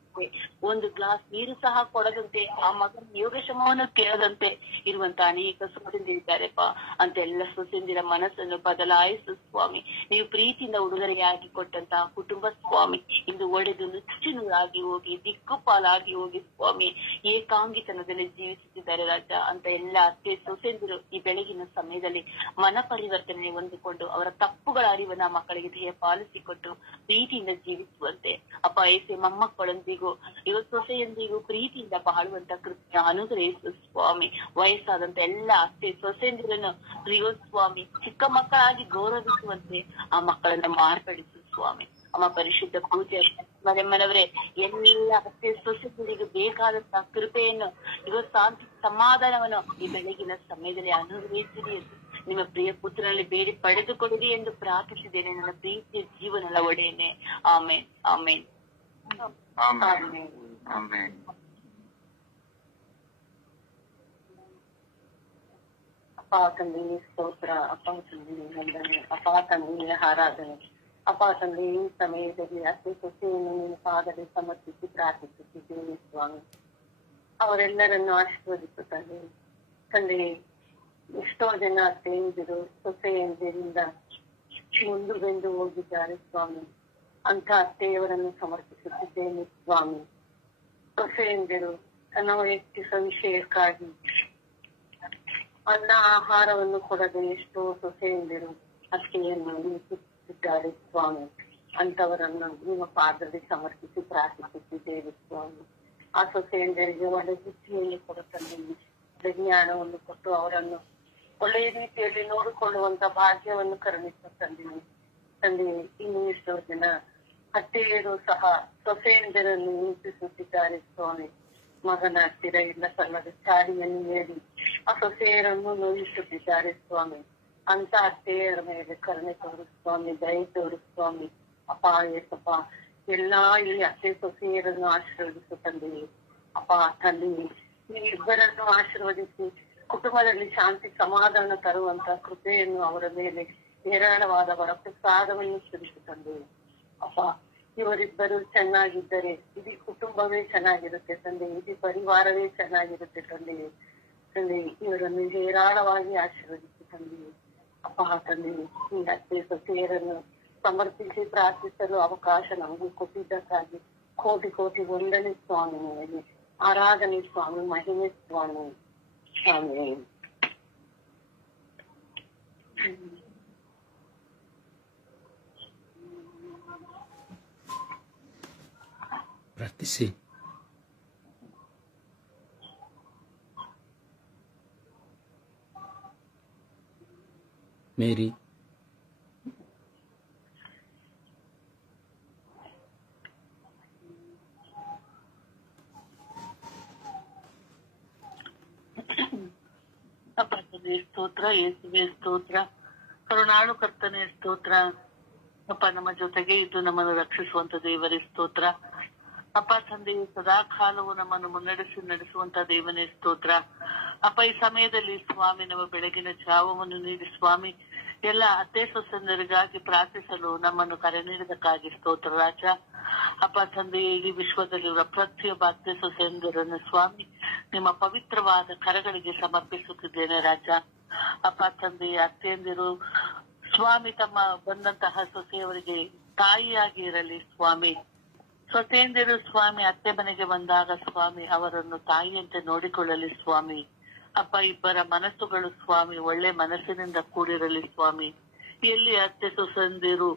ಒಂದು ಗ್ಲಾಸ್ ನೀರು ಸಹ ಕೊಡದಂತೆ ಆ ಮಗನ ಯೋಗಕ್ಷೇಮವನ್ನು ಕೇಳದಂತೆ ಇರುವಂತ ಅನೇಕ ಸೊಸೆಂದಿರಿದ್ದಾರೆಪ್ಪ. ಅಂತ ಎಲ್ಲ ಸೊಸೆಂದಿರ ಮನಸ್ಸನ್ನು ಬದಲಾಯಿಸು ಸ್ವಾಮಿ. ನೀವು ಪ್ರೀತಿಯಿಂದ ಉಡುಗೊರೆಯಾಗಿ ಕೊಟ್ಟಂತಹ ಕುಟುಂಬ ಸ್ವಾಮಿ ಇಂದು ಒಡೆದು ನುಚ್ಚುನೂರಾಗಿ ಹೋಗಿ ದಿಕ್ಕುಪಾಲಾಗಿ ಹೋಗಿ ಸ್ವಾಮಿ ಏಕಾಂಗಿತನದಲ್ಲಿ ಜೀವಿಸುತ್ತಿದ್ದಾರೆ ರಾಜ. ಅಂತ ಎಲ್ಲ ಅತ್ತೆ ಸೊಸೆಂದಿರು ಈ ಬೆಳಗಿನ ಸಮಯದಲ್ಲಿ ಮನ ಪರಿವರ್ತನೆ ಹೊಂದಿಕೊಂಡು ಅವರ ತಪ್ಪುಗಳ ಅರಿವನ್ನ ಮಕ್ಕಳಿಗೆ ಧ್ಯೇಯ ಪಾಲಿಸಿಕೊಟ್ಟು ಪ್ರೀತಿಯಿಂದ ಜೀವಿಸುವಂತೆ ಅಪ್ಪ ಏಸೆ ಮೊಮ್ಮಕ್ಕಳೊಂದಿಗೂ ಸೊಸೆಯೊಂದಿಗೂ ಪ್ರೀತಿಯಿಂದ ಬಾಳುವಂತ ಕೃಪೆ ಅನುಗ್ರಹಿಸು ಸ್ವಾಮಿ. ವಯಸ್ಸಾದಂತ ಎಲ್ಲ ಅತ್ತೆ ಸೊಸೆಂದಿರನ್ನು ಸ್ವಾಮಿ ಚಿಕ್ಕ ಮಕ್ಕಳಾಗಿ ಗೌರವಿಸುವಂತೆ ಆ ಮಕ್ಕಳನ್ನ ಮಾರ್ಪಡಿಸು ಸ್ವಾಮಿ. ಅಮ್ಮ ಪರಿಶುದ್ಧ ಪೂಜೆ ಮರೆಮ್ಮನವರೇ ಎಲ್ಲ ಅತ್ತೆ ಸೊಸೆಂದಿರಿಗೆ ಬೇಕಾದಂತಹ ಕೃಪೆಯನ್ನು ಶಾಂತಿ ಸಮಾಧಾನವನ್ನು ಈ ಬೆಳಗಿನ ಸಮಯದಲ್ಲಿ ಅನುಗ್ರಹಿಸಿರಿ ಎಂದು ನಿಮ್ಮ ಪ್ರಿಯ ಪುತ್ರನಲ್ಲಿ ಬೇಡಿ ಪಡೆದುಕೊಡಿರಿ ಎಂದು ಪ್ರಾರ್ಥಿಸಿದ್ದೇನೆ ನನ್ನ ಪ್ರೀತಿಯ ಜೀವನದ ಒಡೆಯನೆ. ಆಮೇನ್ ಆಮೇನ್ ಆಮೆನ್ ಆಮೆನ್. ಅಪ್ಪ ತಂದೆಯ ಸ್ತೋತ್ರ, ಅಪ್ಪ ತಂದೆಯ ವಂದನೆ, ಅಪ್ಪ ತಂದೆಯ ಆರಾಧನೆ. ಅಪ್ಪ ತಂದೆ ಈ ಸಮಯದಲ್ಲಿ ಅತ್ತೆ ಸೊಸೆಯನ್ನು ನೀನು ಪಾದದಲ್ಲಿ ಸಮರ್ಪಿಸಿ ಪ್ರಾರ್ಥಿಸುತ್ತಿದ್ದೇನೆ ಸ್ವಾಮಿ. ಅವರೆಲ್ಲರನ್ನು ಆಶೀರ್ವದಿಸುತ್ತದೆ ತಂದೆ. ಎಷ್ಟೋ ಜನ ಅತ್ತೆಯಂದಿರು ಸೊಸೆಯಂದಿರಿಂದ ಮುಂದುವೆಂದು ಹೋಗಿದ್ದಾರೆ ಸ್ವಾಮಿ. ಅಂತ ಅತ್ತೆಯವರನ್ನು ಸಮರ್ಪಿಸುತ್ತಿದ್ದೇನೆ ಸ್ವಾಮಿ. ಸೊಸೆಯಂದಿರು ತನ್ನ ವೈಯಕ್ತಿಕ ವಿಷಯಕ್ಕಾಗಿ ಅನ್ನ ಆಹಾರವನ್ನು ಕೊಡದೆ ಎಷ್ಟೋ ಸೊಸೆಯಂದಿರು ಅತ್ತೆಯನ್ನು ನಿಲ್ಲಿಸುತ್ತಿದ್ದಾರೆ ಸ್ವಾಮಿ. ಅಂತವರನ್ನು ನಿಮ್ಮ ಪಾದದಲ್ಲಿ ಸಮರ್ಪಿಸಿ ಪ್ರಾರ್ಥಿಸುತ್ತಿದ್ದೇವೆ ಸ್ವಾಮಿ. ಆ ಸೊಸೆಯಂದರಿಗೆ ಒಳ್ಳೆ ಬುದ್ಧಿಯನ್ನು ಕೊಡುತ್ತಂದೆ ಜ್ಞಾನವನ್ನು ಕೊಟ್ಟು ಅವರನ್ನು ಒಳ್ಳೆಯ ರೀತಿಯಲ್ಲಿ ನೋಡಿಕೊಳ್ಳುವಂತ ಭಾಗ್ಯವನ್ನು ಕರುಣಿಸುತ್ತಂದೆ ತಂದೆ. ಇನ್ನು ಎಷ್ಟೋ ಜನ ಅತ್ತೆಯರು ಸಹ ಸೊಸೆಯಂದರನ್ನು ಹಿಂಸಿಸುತ್ತಿದ್ದಾರೆ ಸ್ವಾಮಿ. ಮಗನ ಹತ್ತಿರ ಇಲ್ಲ ಸಲ್ಲದ ಚಾಡಿಯನ್ನು ನೀಡಿ ಆ ಸೊಸೆಯರನ್ನು ನೋಯಿಸುತ್ತಿದ್ದಾರೆ ಸ್ವಾಮಿ. ಅಂತ ಅತ್ತೆಯರ ಮೇಲೆ ಕರುಣೆ ತೋರು ಸ್ವಾಮಿ, ದಯ ತೋರು ಸ್ವಾಮಿ. ಅಪ್ಪ ಏಸಪ್ಪ ಎಲ್ಲಾ ಈ ಅತ್ತೆ ಸೊಸೆಯರನ್ನು ಆಶೀರ್ವದಿಸು ತಂದೆ. ಅಪ್ಪ ತಂದೆ ಇಬ್ಬರನ್ನು ಆಶೀರ್ವದಿಸಿ ಕುಟುಂಬದಲ್ಲಿ ಶಾಂತಿ ಸಮಾಧಾನ ತರುವಂತ ಕೃಪೆಯನ್ನು ಅವರ ಮೇಲೆ ಹೇರಾಳವಾದ ವರಪ್ರಸಾದವನ್ನು ಸುರಿಸು ತಂದೆ. ಅಪ್ಪ ಇವರಿಬ್ಬರು ಚೆನ್ನಾಗಿದ್ದರೆ ಇಡೀ ಕುಟುಂಬವೇ ಚೆನ್ನಾಗಿರುತ್ತೆ ತಂದೆ, ಇಡೀ ಪರಿವಾರವೇ ಚೆನ್ನಾಗಿರುತ್ತೆ ತಂದೆ. ತಂದೆ ಇವರನ್ನು ಹೇರಾಳವಾಗಿ ಆಶೀರ್ವದಿಸು ತಂದೆ. ಅಪ್ಪ ತಂದೆ ಈ ಅತ್ತೆ ಸೊಸೆಯರನ್ನು ಸಮರ್ಪಿಸಿ ಪ್ರಾರ್ಥಿಸಲು ಅವಕಾಶ ನಮಗೆ ಕೊಟ್ಟಿದ್ದಕ್ಕಾಗಿ ಕೋಟಿ ಕೋಟಿ ವಂದನೆ ಸ್ವಾಮಿ. ನಿಮಗೆ ಆರಾಧನೆ ಸ್ವಾಮಿ, ಮಹಿಮೆ ಸ್ವಾಮಿ. ಆಮೆನ್. ಪ್ರಾರ್ಥಿಸಿ. ಮೇರಿ, ಅಪ್ಪ ತಂದೆ ಸ್ತೋತ್ರ, ಯೇಸುವೆ ಸ್ತೋತ್ರ, ಕರುಣಾಳು ಕರ್ತನೆ ಸ್ತೋತ್ರ. ಅಪ್ಪ ನಮ್ಮ ಜೊತೆಗೆ ಇದ್ದು ನಮ್ಮನ್ನು ರಕ್ಷಿಸುವಂತ ದೇವರೇ ಸ್ತೋತ್ರ. ಅಪ್ಪ ತಂದೆಯು ಸದಾ ಕಾಲವು ನಮ್ಮನ್ನು ಮುನ್ನಡೆಸಿ ನಡೆಸುವಂತ ದೇವನೇ ಸ್ತೋತ್ರ. ಅಪ್ಪ ಈ ಸಮಯದಲ್ಲಿ ಸ್ವಾಮಿ ನಮ್ಮ ಬೆಳಗಿನ ಜಾವವನ್ನು ನೀಡಿ ಸ್ವಾಮಿ ಎಲ್ಲ ಅತ್ತೆ ಸೊಸೆಂದರಿಗಾಗಿ ಪ್ರಾರ್ಥಿಸಲು ನಮ್ಮನ್ನು ಕರೆ ನೀಡಿದಕ್ಕಾಗಿ ಸ್ತೋತ್ರ ರಾಜ. ಅಪ್ಪ ತಂದೆ, ಇಡೀ ವಿಶ್ವದಲ್ಲಿರುವ ಪ್ರತಿಯೊಬ್ಬ ಅತ್ತೆ ಸೊಸೆಂದರನ್ನು ಸ್ವಾಮಿ ನಿಮ್ಮ ಪವಿತ್ರವಾದ ಕರಗಳಿಗೆ ಸಮರ್ಪಿಸುತ್ತಿದ್ದೇನೆ ರಾಜ. ಅಪ್ಪ ತಂದೆ, ಅತ್ತೆಯಂದಿರು ಸ್ವಾಮಿ ತಮ್ಮ ಬಂದಂತಹ ಸೊಸೆಯವರಿಗೆ ತಾಯಿಯಾಗಿ ಇರಲಿ ಸ್ವಾಮಿ. ಸೊಸೆಯಂದಿರು ಸ್ವಾಮಿ ಅತ್ತೆ ಮನೆಗೆ ಬಂದಾಗ ಸ್ವಾಮಿ ಅವರನ್ನು ತಾಯಿಯಂತೆ ನೋಡಿಕೊಳ್ಳಲಿ ಸ್ವಾಮಿ. ಅಪ್ಪ ಇಬ್ಬರ ಮನಸ್ಸುಗಳು ಸ್ವಾಮಿ ಒಳ್ಳೆ ಮನಸ್ಸಿನಿಂದ ಕೂಡಿರಲಿ ಸ್ವಾಮಿ. ಎಲ್ಲಿ ಅತ್ತೆ ಸೊಸೆಯಂದಿರು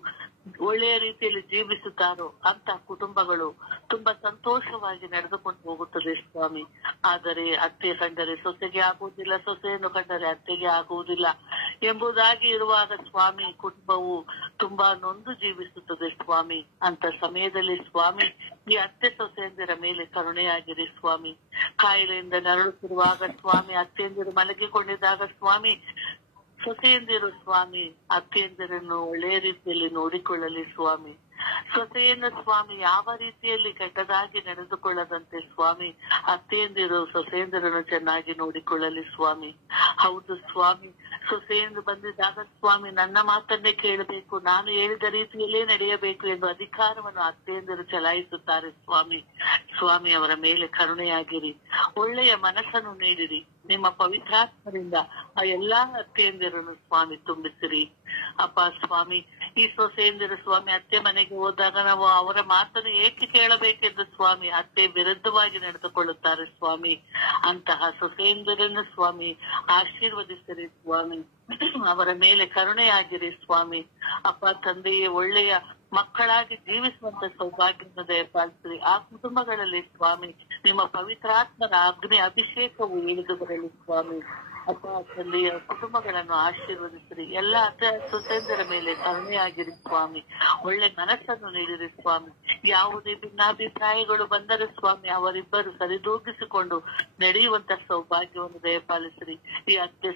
ಒಳ್ಳೆಯ ರೀತಿಯಲ್ಲಿ ಜೀವಿಸುತ್ತಾರೋ ಅಂತ ಕುಟುಂಬಗಳು ತುಂಬಾ ಸಂತೋಷವಾಗಿ ನಡೆದುಕೊಂಡು ಹೋಗುತ್ತದೆ ಸ್ವಾಮಿ. ಆದರೆ ಅತ್ತೆ ಕಂಡರೆ ಸೊಸೆಗೆ ಆಗುವುದಿಲ್ಲ, ಸೊಸೆಯನ್ನು ಕಂಡರೆ ಅತ್ತೆಗೆ ಆಗುವುದಿಲ್ಲ ಎಂಬುದಾಗಿ ಇರುವಾಗ ಸ್ವಾಮಿ ಕುಟುಂಬವು ತುಂಬಾ ನೊಂದು ಜೀವಿಸುತ್ತದೆ ಸ್ವಾಮಿ. ಅಂತ ಸಮಯದಲ್ಲಿ ಸ್ವಾಮಿ ಈ ಅತ್ತೆ ಸೊಸೆಯಂದಿರ ಮೇಲೆ ಕರುಣೆಯಾಗಿರಿ ಸ್ವಾಮಿ. ಕಾಯಿಲೆಯಿಂದ ನರಳುತ್ತಿರುವಾಗ ಸ್ವಾಮಿ ಅತ್ತೆಯಂದಿರು ಮಲಗಿಕೊಂಡಿದ್ದಾಗ ಸ್ವಾಮಿ ಸೊಸೆಯಂದಿರು ಸ್ವಾಮಿ ಅತ್ತೆಯಂದಿರನ್ನು ಒಳ್ಳೆಯ ರೀತಿಯಲ್ಲಿ ನೋಡಿಕೊಳ್ಳಲಿ ಸ್ವಾಮಿ. ಸೊಸೆಯನ್ನು ಸ್ವಾಮಿ ಯಾವ ರೀತಿಯಲ್ಲಿ ಕೆಟ್ಟದಾಗಿ ನಡೆದುಕೊಳ್ಳದಂತೆ ಸ್ವಾಮಿ ಅತ್ತೆಯಂದಿರು ಸೊಸೆಯಂದಿರನ್ನು ಚೆನ್ನಾಗಿ ನೋಡಿಕೊಳ್ಳಲಿ ಸ್ವಾಮಿ. ಹೌದು ಸ್ವಾಮಿ, ಸೊಸೆಯಂದು ಬಂದಿದ್ದಾಗ ಸ್ವಾಮಿ ನನ್ನ ಮಾತನ್ನೇ ಕೇಳಬೇಕು, ನಾನು ಹೇಳಿದ ರೀತಿಯಲ್ಲೇ ನಡೆಯಬೇಕು ಎಂದು ಅಧಿಕಾರವನ್ನು ಅತ್ತೆಯಂದಿರು ಚಲಾಯಿಸುತ್ತಾರೆ ಸ್ವಾಮಿ. ಸ್ವಾಮಿ ಅವರ ಮೇಲೆ ಕರುಣೆಯಾಗಿರಿ, ಒಳ್ಳೆಯ ಮನಸ್ಸನ್ನು ನೀಡಿರಿ. ನಿಮ್ಮ ಪವಿತ್ರಾತ್ಮರಿಂದ ಆ ಎಲ್ಲಾ ಅತ್ತೆಯಂದಿರನ್ನು ಸ್ವಾಮಿ ತುಂಬಿಸಿರಿ. ಅಪ್ಪ ಸ್ವಾಮಿ, ಈ ಸೊಸೆಯಂದಿರು ಸ್ವಾಮಿ ಅತ್ತೆ ಮನೆಗೆ ಹೋದಾಗ ನಾವು ಅವರ ಮಾತನ್ನು ಏಕೆ ಕೇಳಬೇಕೆಂದು ಸ್ವಾಮಿ ಅತ್ತೆ ವಿರುದ್ಧವಾಗಿ ನಡೆದುಕೊಳ್ಳುತ್ತಾರೆ ಸ್ವಾಮಿ. ಅಂತಹ ಸೊಸೆಯಂದಿರನ್ನು ಸ್ವಾಮಿ ಆಶೀರ್ವದಿಸಿರಿ ಸ್ವಾಮಿ. ಅವರ ಮೇಲೆ ಕರುಣೆಯಾಗಿರಿ ಸ್ವಾಮಿ. ಅಪ್ಪ ತಂದೆಯೇ ಒಳ್ಳೆಯ ಮಕ್ಕಳಾಗಿ ಜೀವಿಸುವಂತ ಸೌಭಾಗ್ಯವನ್ನು ದಯಪಾಲಿಸಿರಿ. ಆ ಕುಟುಂಬಗಳಲ್ಲಿ ಸ್ವಾಮಿ ನಿಮ್ಮ ಪವಿತ್ರಾತ್ಮರ ಅಗ್ನಿ ಅಭಿಷೇಕವು ಇಳಿದು ಬರಲಿ ಸ್ವಾಮಿ. ಅಪ್ಪ ತಂದೆಯ ಕುಟುಂಬಗಳನ್ನು ಆಶೀರ್ವದಿಸಿರಿ. ಎಲ್ಲ ಅತ್ತೆ ಸೊಸೆಯಂದರ ಮೇಲೆ ಕರುಣೆಯಾಗಿರಿ ಸ್ವಾಮಿ. ಒಳ್ಳೆ ಮನಸ್ಸನ್ನು ನೀಡಿರಿ ಸ್ವಾಮಿ. ಯಾವುದೇ ಭಿನ್ನಾಭಿಪ್ರಾಯಗಳು ಬಂದರೆ ಸ್ವಾಮಿ ಅವರಿಬ್ಬರು ಸರಿದೂಗಿಸಿಕೊಂಡು ನಡೆಯುವಂತ ಸೌಭಾಗ್ಯವನ್ನು ದಯಪಾಲಿಸಿರಿ. ಈ ಅತ್ತೆ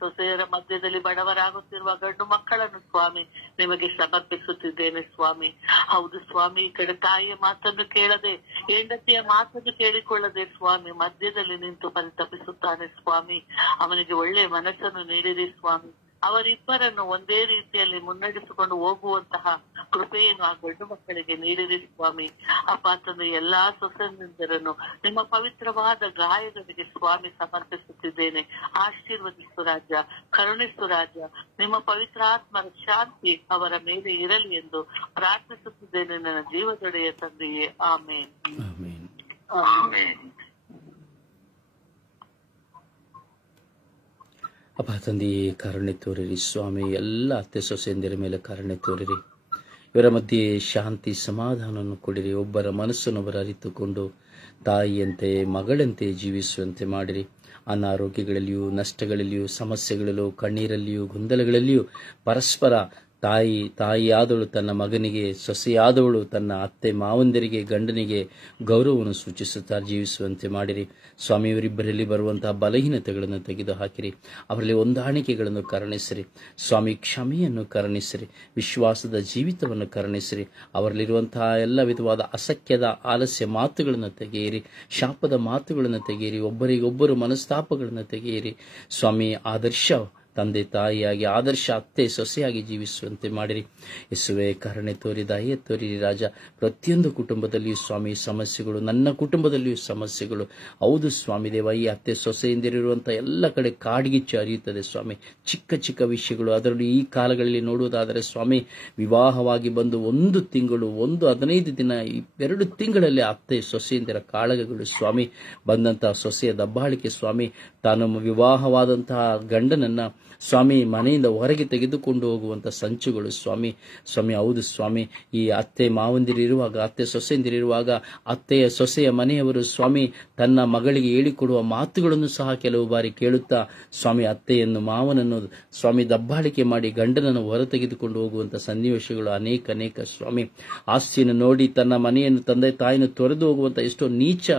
ಸೊಸೆಯರ ಮಧ್ಯದಲ್ಲಿ ಬಡವರಾಗುತ್ತಿರುವ ಗಂಡು ಮಕ್ಕಳನ್ನು ಸ್ವಾಮಿ ನಿಮಗೆ ಸಮರ್ಪಿಸುತ್ತಿದ್ದೇನೆ ಸ್ವಾಮಿ. ಹೌದು ಸ್ವಾಮಿ, ಈ ಕಡೆ ತಾಯಿಯ ಮಾತನ್ನು ಕೇಳದೆ ಹೆಂಡತಿಯ ಮಾತನ್ನು ಕೇಳಿಕೊಳ್ಳದೆ ಸ್ವಾಮಿ ಮಧ್ಯದಲ್ಲಿ ನಿಂತು ಪರಿತಪಿಸುತ್ತಾನೆ ಸ್ವಾಮಿ. ಅವನಿಗೆ ಒಳ್ಳೆಯ ಮನಸ್ಸನ್ನು ನೀಡಿರಿ ಸ್ವಾಮಿ. ಅವರಿಬ್ಬರನ್ನು ಒಂದೇ ರೀತಿಯಲ್ಲಿ ಮುನ್ನಡೆಸಿಕೊಂಡು ಹೋಗುವಂತಹ ಕೃಪೆಯನ್ನು ಆ ಗಂಡು ಮಕ್ಕಳಿಗೆ ನೀಡಿರಿ ಸ್ವಾಮಿ. ಅಪ್ಪ ತಂದೆ, ಎಲ್ಲಾ ಸೊಸೆಯಂದಿರನ್ನು ನಿಮ್ಮ ಪವಿತ್ರವಾದ ಗಾಯಗಳಿಗೆ ಸ್ವಾಮಿ ಸಮರ್ಪಿಸುತ್ತಿದ್ದೇನೆ. ಆಶೀರ್ವದಿಸು ರಾಜ, ಕರುಣಿಸು ರಾಜ. ನಿಮ್ಮ ಪವಿತ್ರಾತ್ಮರ ಶಾಂತಿ ಅವರ ಮೇಲೆ ಇರಲಿ ಎಂದು ಪ್ರಾರ್ಥಿಸುತ್ತಿದ್ದೇನೆ ನನ್ನ ಜೀವದೊಡೆಯ ತಂದೆಯೇ. ಆಮೇನ್. ಆಮೇನ್. ಅಪ್ಪ ತಂದೆಯೇ ಕರುಣೆ ತೋರಿರಿ ಸ್ವಾಮಿ. ಎಲ್ಲ ಅತ್ತೆ ಸೊಸೆಯಂದಿರ ಮೇಲೆ ಕರುಣೆ ತೋರಿರಿ. ಇವರ ಮಧ್ಯೆ ಶಾಂತಿ ಸಮಾಧಾನವನ್ನು ಕೊಡಿರಿ. ಒಬ್ಬರ ಮನಸ್ಸನ್ನೊಬ್ಬರು ಅರಿತುಕೊಂಡು ತಾಯಿಯಂತೆ ಮಗಳಂತೆ ಜೀವಿಸುವಂತೆ ಮಾಡಿರಿ. ಅನಾರೋಗ್ಯಗಳಲ್ಲಿಯೂ ನಷ್ಟಗಳಲ್ಲಿಯೂ ಸಮಸ್ಯೆಗಳಲ್ಲೂ ಕಣ್ಣೀರಲ್ಲಿಯೂ ಗೊಂದಲಗಳಲ್ಲಿಯೂ ಪರಸ್ಪರ ತಾಯಿಯಾದವಳು ತನ್ನ ಮಗನಿಗೆ, ಸೊಸೆಯಾದವಳು ತನ್ನ ಅತ್ತೆ ಮಾವಂದರಿಗೆ, ಗಂಡನಿಗೆ ಗೌರವವನ್ನು ಸೂಚಿಸುತ್ತಾ ಜೀವಿಸುವಂತೆ ಮಾಡಿರಿ ಸ್ವಾಮಿ. ಇವರಿಬ್ಬರಲ್ಲಿ ಬರುವಂತಹ ಬಲಹೀನತೆಗಳನ್ನು ತೆಗೆದು ಹಾಕಿರಿ. ಅವರಲ್ಲಿ ಹೊಂದಾಣಿಕೆಗಳನ್ನು ಕರುಣಿಸಿರಿ ಸ್ವಾಮಿ. ಕ್ಷಮೆಯನ್ನು ಕರುಣಿಸಿರಿ. ವಿಶ್ವಾಸದ ಜೀವಿತವನ್ನು ಕರುಣಿಸಿರಿ. ಅವರಲ್ಲಿರುವಂತಹ ಎಲ್ಲ ವಿಧವಾದ ಅಸಖ್ಯದ ಆಲಸ್ಯ ಮಾತುಗಳನ್ನು ತೆಗೆಯಿರಿ. ಶಾಪದ ಮಾತುಗಳನ್ನು ತೆಗೆಯಿರಿ. ಒಬ್ಬರಿಗೊಬ್ಬರು ಮನಸ್ತಾಪಗಳನ್ನು ತೆಗೆಯಿರಿ ಸ್ವಾಮಿ. ಆದರ್ಶ ತಂದೆ ತಾಯಿಯಾಗಿ, ಆದರ್ಶ ಅತ್ತೆ ಸೊಸೆಯಾಗಿ ಜೀವಿಸುವಂತೆ ಮಾಡಿರಿ. ಯೇಸುವೆ ಕರುಣೆ ತೋರಿ, ದಯೆ ತೋರಿರಿ ರಾಜ. ಪ್ರತಿಯೊಂದು ಕುಟುಂಬದಲ್ಲಿಯೂ ಸ್ವಾಮಿ ಸಮಸ್ಯೆಗಳು, ನನ್ನ ಕುಟುಂಬದಲ್ಲಿಯೂ ಸಮಸ್ಯೆಗಳು. ಹೌದು ಸ್ವಾಮಿ ದೇವ, ಈ ಅತ್ತೆ ಸೊಸೆಯಿಂದಿರುವಂಥ ಎಲ್ಲ ಕಡೆ ಕಾಡ್ಗಿಚ್ಚು ಹರಿಯುತ್ತದೆ ಸ್ವಾಮಿ. ಚಿಕ್ಕ ಚಿಕ್ಕ ವಿಷಯಗಳು. ಅದರಲ್ಲಿ ಈ ಕಾಲಗಳಲ್ಲಿ ನೋಡುವುದಾದರೆ ಸ್ವಾಮಿ, ವಿವಾಹವಾಗಿ ಬಂದು 1 ತಿಂಗಳು, 15 ದಿನ, 2 ತಿಂಗಳಲ್ಲಿ ಅತ್ತೆ ಸೊಸೆಯಿಂದಿರ ಕಾಳಗಗಳು ಸ್ವಾಮಿ. ಬಂದಂತಹ ಸೊಸೆಯ ದಬ್ಬಾಳಿಕೆ ಸ್ವಾಮಿ. ತಾನು ವಿವಾಹವಾದಂತಹ ಗಂಡನನ್ನ ಸ್ವಾಮಿ ಮನೆಯಿಂದ ಹೊರಗೆ ತೆಗೆದುಕೊಂಡು ಹೋಗುವಂತ ಸಂಚುಗಳು ಸ್ವಾಮಿ. ಸ್ವಾಮಿ ಹೌದು ಸ್ವಾಮಿ, ಈ ಅತ್ತೆ ಮಾವಂದಿರಿರುವಾಗ, ಅತ್ತೆ ಸೊಸೆಯಂದಿರಿರುವಾಗ, ಅತ್ತೆಯ ಸೊಸೆಯ ಮನೆಯವರು ಸ್ವಾಮಿ ತನ್ನ ಮಗಳಿಗೆ ಹೇಳಿಕೊಡುವ ಮಾತುಗಳನ್ನು ಸಹ ಕೆಲವು ಬಾರಿ ಕೇಳುತ್ತಾ ಸ್ವಾಮಿ ಅತ್ತೆಯನ್ನು ಮಾವನನ್ನು ಸ್ವಾಮಿ ದಬ್ಬಾಳಿಕೆ ಮಾಡಿ ಗಂಡನನ್ನು ಹೊರ ತೆಗೆದುಕೊಂಡು ಹೋಗುವಂತ ಸನ್ನಿವೇಶಗಳು ಅನೇಕ ಸ್ವಾಮಿ. ಆಸ್ತಿಯನ್ನು ನೋಡಿ ತನ್ನ ಮನೆಯನ್ನು, ತಂದೆ ತಾಯಿಯನ್ನು ತೊರೆದು ಹೋಗುವಂತ ಎಷ್ಟೋ ನೀಚ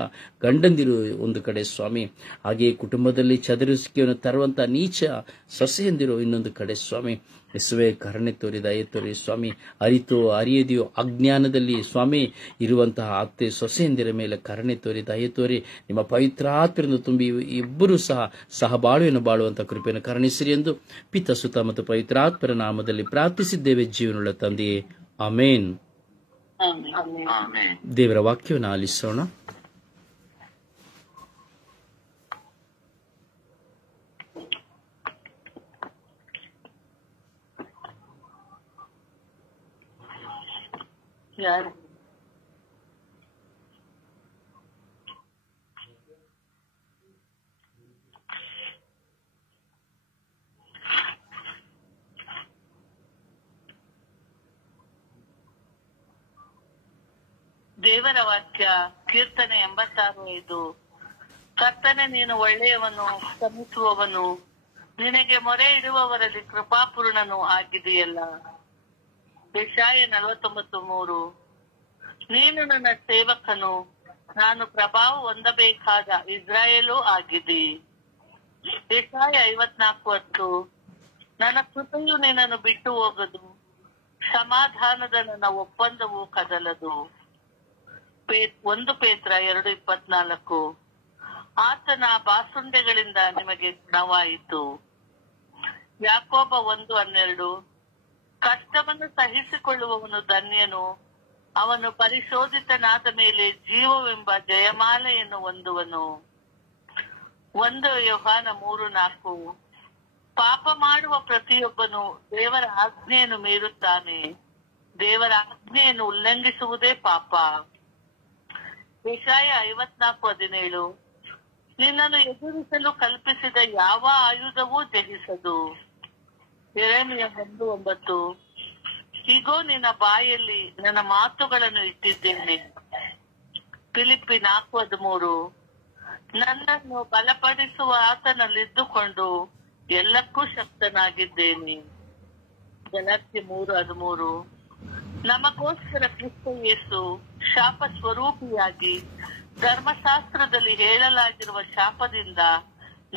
ಗಂಡಂದಿರು ಒಂದು ಕಡೆ ಸ್ವಾಮಿ. ಹಾಗೆಯೇ ಕುಟುಂಬದಲ್ಲಿ ಚದುರಿಸುವಿಕೆಯನ್ನು ತರುವಂತ ನೀಚ ಸೊಸೆಯಂದಿರು ಇನ್ನೊಂದು ಕಡೆ ಸ್ವಾಮಿ. ಯೇಸುವೆ ಕರುಣೆ ತೋರಿ ದಯೆ ತೋರಿ ಸ್ವಾಮಿ. ಅರಿತೋ ಅರಿಯದೆಯೋ ಅಜ್ಞಾನದಲ್ಲಿ ಸ್ವಾಮಿ ಇರುವಂತಹ ಅತ್ತೆ ಸೊಸೆಯಂದಿರ ಮೇಲೆ ಕರುಣೆ ತೋರಿ ದಯೆ ತೋರಿ ನಿಮ್ಮ ಪವಿತ್ರಾತ್ಮರಿಂದ ತುಂಬಿ ಇಬ್ಬರೂ ಸಹಬಾಳುವನ್ನು ಬಾಳುವಂತಹ ಕೃಪೆಯನ್ನು ಕರುಣಿಸಿರಿ ಎಂದು ಪಿತ ಸುತ ಮತ್ತು ಪವಿತ್ರಾತ್ಮರ ನಾಮದಲ್ಲಿ ಪ್ರಾರ್ಥಿಸಿದ್ದೇವೆ ಜೀವನುಳ್ಳ ತಂದೆಯೇ, ಆಮೇನ್. ದೇವರ ವಾಕ್ಯವನ್ನು ಆಲಿಸೋಣ. ದೇವರ ವಾಕ್ಯ ಕೀರ್ತನೆ 86:5. ಕರ್ತನೆ, ನೀನು ಒಳ್ಳೆಯವನು, ಕ್ಷಮಿಸುವವನು, ನಿನಗೆ ಮೊರೆ ಇಡುವವರಲ್ಲಿ ಕೃಪಾಪೂರ್ಣನು ಆಗಿದೆಯಲ್ಲ. ಯೆಶಾಯ 49:3. ನೀನು ನನ್ನ ಸೇವಕನು, ನಾನು ಪ್ರಭಾವ ಹೊಂದಬೇಕಾದ ಇಸ್ರಾಯೇಲೂ ಆಗಿದ್ದಿ. ಯೆಶಾಯ 54:10. ನನ್ನ ಕೃಪೆಯು ನಿನ್ನನ್ನು ಬಿಟ್ಟು ಹೋಗದು, ಸಮಾಧಾನದ ನನ್ನ ಒಪ್ಪಂದವು ಕದಲದು. 1 ಪೇತ್ರ 2:24. ಆತನ ಬಾಸುಂಡೆಗಳಿಂದ ನಿಮಗೆ ಗುಣವಾಯಿತು. ಯಾಕೋಬ 1:12. ಕಷ್ಟವನ್ನು ಸಹಿಸಿಕೊಳ್ಳುವವನು ಧನ್ಯನು, ಅವನು ಪರಿಶೋಧಿತನಾದ ಮೇಲೆ ಜೀವವೆಂಬ ಜಯಮಾಲೆಯನ್ನು ಹೊಂದುವನು. 1 ಯೋಹಾನ 3:4. ಪಾಪ ಮಾಡುವ ಪ್ರತಿಯೊಬ್ಬನು ದೇವರ ಆಜ್ಞೆಯನ್ನು ಮೀರುತ್ತಾನೆ, ದೇವರ ಆಜ್ಞೆಯನ್ನು ಉಲ್ಲಂಘಿಸುವುದೇ ಪಾಪ. ಯೆಶಾಯ 54:17. ನಿನ್ನನ್ನು ಎದುರಿಸಲು ಕಲ್ಪಿಸಿದ ಯಾವ ಆಯುಧವೂ ಜಯಿಸದು. ಯೆರೆಮೀಯ 1:9. ಇಗೋ ನಿನ್ನ ಬಾಯಲ್ಲಿ ನನ್ನ ಮಾತುಗಳನ್ನು ಇಟ್ಟಿದ್ದೇನೆ. ಫಿಲಿಪ್ಪಿ 4:13. ನನ್ನನ್ನು ಬಲಪಡಿಸುವ ಆತನಲ್ಲಿದ್ದುಕೊಂಡು ಎಲ್ಲಕ್ಕೂ ಶಕ್ತನಾಗಿದ್ದೇನೆ. ಗಲಾತ್ಯ 3:13. ನಮಗೋಸ್ಕರ ಕ್ರಿಸ್ತ ಯೇಸು ಶಾಪ ಸ್ವರೂಪಿಯಾಗಿ ಧರ್ಮಶಾಸ್ತ್ರದಲ್ಲಿ ಹೇಳಲಾಗಿರುವ ಶಾಪದಿಂದ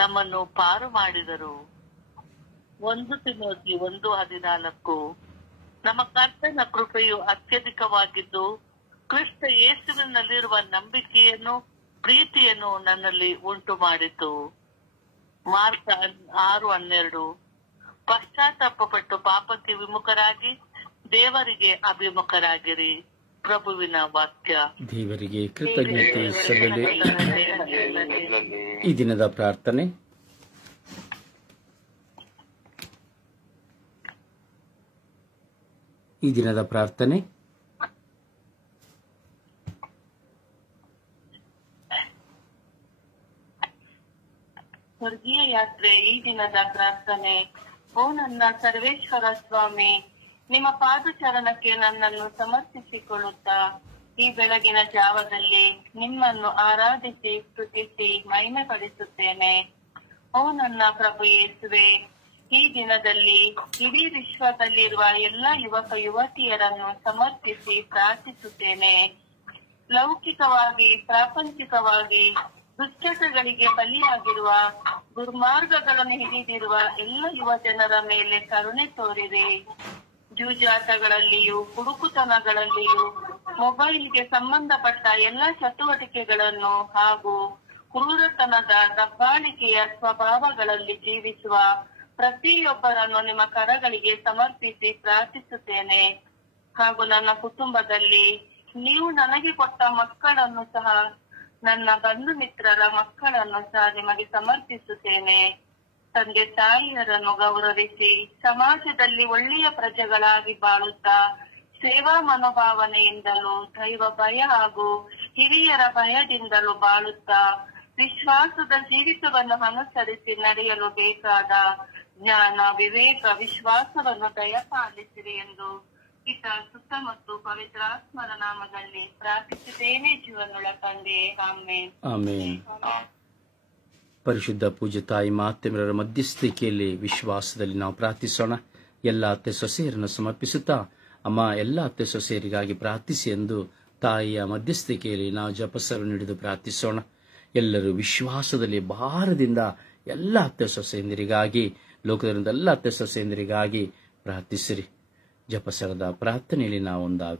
ನಮ್ಮನ್ನು ಪಾರು ಮಾಡಿದರು. 1 ತಿಮೋಥಿ 1:14. ನಮ್ಮ ಕರ್ತನ ಕೃಪೆಯು ಅತ್ಯಧಿಕವಾಗಿದ್ದು ಕ್ರಿಸ್ತ ಯೇಸುವಿನಲ್ಲಿರುವ ನಂಬಿಕೆಯನ್ನು, ಪ್ರೀತಿಯನ್ನು ನನ್ನಲ್ಲಿ ಉಂಟು ಮಾಡಿತು. ಮಾರ್ಕ 6:12. ಪಶ್ಚಾತ್ತಾಪಪಟ್ಟು ಪಾಪಕ್ಕೆ ವಿಮುಖರಾಗಿ ದೇವರಿಗೆ ಅಭಿಮುಖರಾಗಿರಿ. ಪ್ರಭುವಿನ ವಾಕ್ಯ. ದೇವರಿಗೆ ಕೃತಜ್ಞತೆ ಸಲ್ಲಲಿ. ಈ ದಿನದ ಪ್ರಾರ್ಥನೆ. ಸ್ವರ್ಗೀಯ ಯಾತ್ರೆ. ಈ ದಿನದ ಪ್ರಾರ್ಥನೆ. ಓ ನನ್ನ ಸರ್ವೇಶ್ವರ ಸ್ವಾಮಿ, ನಿಮ್ಮ ಪಾದಚರಣಕ್ಕೆ ನನ್ನನ್ನು ಸಮರ್ಪಿಸಿಕೊಳ್ಳುತ್ತಾ ಈ ಬೆಳಗಿನ ಜಾವದಲ್ಲಿ ನಿಮ್ಮನ್ನು ಆರಾಧಿಸಿ, ಸ್ತುತಿಸಿ, ಮಹಿಮೆ ಪಡಿಸುತ್ತೇನೆ. ಓ ನನ್ನ ಪ್ರಭು ಯೇಸುವೆ, ಈ ದಿನದಲ್ಲಿ ಇಡೀ ವಿಶ್ವದಲ್ಲಿರುವ ಎಲ್ಲ ಯುವಕ ಯುವತಿಯರನ್ನು ಸಮರ್ಪಿಸಿ ಪ್ರಾರ್ಥಿಸುತ್ತೇನೆ. ಲೌಕಿಕವಾಗಿ, ಪ್ರಾಪಂಚಿಕವಾಗಿ ದುಶ್ಚಟಗಳಿಗೆ ಬಲಿಯಾಗಿರುವ, ದುರ್ಮಾರ್ಗಗಳನ್ನು ಹಿಡಿದಿರುವ ಎಲ್ಲ ಯುವ ಜನರ ಮೇಲೆ ಕರುಣೆ ತೋರಿರಿ. ಜೂಜಾಟಗಳಲ್ಲಿಯೂ, ಕುಡುಕುತನಗಳಲ್ಲಿಯೂ, ಮೊಬೈಲ್ಗೆ ಸಂಬಂಧಪಟ್ಟ ಎಲ್ಲ ಚಟುವಟಿಕೆಗಳನ್ನು ಹಾಗೂ ಕ್ರೂರತನದ, ದಬ್ಬಾಳಿಕೆಯ ಸ್ವಭಾವಗಳಲ್ಲಿ ಜೀವಿಸುವ ಪ್ರತಿಯೊಬ್ಬರನ್ನು ನಿಮ್ಮ ಕರಗಳಿಗೆ ಸಮರ್ಪಿಸಿ ಪ್ರಾರ್ಥಿಸುತ್ತೇನೆ. ಹಾಗೂ ನನ್ನ ಕುಟುಂಬದಲ್ಲಿ ನೀವು ನನಗೆ ಕೊಟ್ಟ ಮಕ್ಕಳನ್ನು ಸಹ, ನನ್ನ ಬಂಧು ಮಿತ್ರರ ಮಕ್ಕಳನ್ನು ಸಹ ನಿಮಗೆ ಸಮರ್ಪಿಸುತ್ತೇನೆ. ತಂದೆ ತಾಯಿಯರನ್ನು ಗೌರವಿಸಿ ಸಮಾಜದಲ್ಲಿ ಒಳ್ಳೆಯ ಪ್ರಜೆಗಳಾಗಿ ಬಾಳುತ್ತಾ, ಸೇವಾ ಮನೋಭಾವನೆಯಿಂದಲೂ, ದೈವ ಭಯ ಹಾಗೂ ಹಿರಿಯರ ಭಯದಿಂದಲೂ ಬಾಳುತ್ತಾ, ವಿಶ್ವಾಸದ ಜೀವಿತವನ್ನು ಅನುಸರಿಸಿ ನಡೆಯಲು ಬೇಕಾದ ಜ್ಞಾನ, ವಿವೇಕ, ವಿಶ್ವಾಸವನ್ನು ದಯಪಾಲಿಸಿರಿ ಎಂದು ಇತ ಸುತ್ತ ಮತ್ತು ಪವಿತ್ರಾತ್ಮರ ನಾಮದಲ್ಲಿ ಪ್ರಾರ್ಥಿಸಿದ್ದೇನೆ ಜೀವನುಳ್ಳ ತಂದೆಯೇ, ಆಮೆನ್. ಆಮೆನ್. ಪರಿಶುದ್ಧ ಪೂಜ್ಯ ತಾಯಿ ಮಾತೆಮರರ ಮಧ್ಯಸ್ಥಿಕೆಯಲ್ಲಿ ವಿಶ್ವಾಸದಲ್ಲಿ ನಾವು ಪ್ರಾರ್ಥಿಸೋಣ. ಎಲ್ಲ ಅತ್ತೆ ಸೊಸೆಯರನ್ನು ಸಮರ್ಪಿಸುತ್ತಾ, ಅಮ್ಮ ಎಲ್ಲ ಅತ್ತೆ ಸೊಸೆಯರಿಗಾಗಿ ಪ್ರಾರ್ಥಿಸಿ ಎಂದು ತಾಯಿಯ ಮಧ್ಯಸ್ಥಿಕೆಯಲ್ಲಿ ನಾವು ಜಪಸರನ್ನು ಹಿಡಿದು ಪ್ರಾರ್ಥಿಸೋಣ. ಎಲ್ಲರೂ ವಿಶ್ವಾಸದಲ್ಲಿ ಭಾರದಿಂದ ಎಲ್ಲ ಅತ್ತೆ ಸೊಸೆಯಂದಿರಿಗಾಗಿ, ಲೋಕದಲ್ಲಿರುವ ಎಲ್ಲ ಅತ್ತೆ ಸೊಸೆಯಂದಿರಿಗಾಗಿ ಪ್ರಾರ್ಥಿಸಿರಿ. ಜಪಸರದ ಪ್ರಾರ್ಥನೆಯಲ್ಲಿ ನಾವು ಒಂದಾಗೋಣ.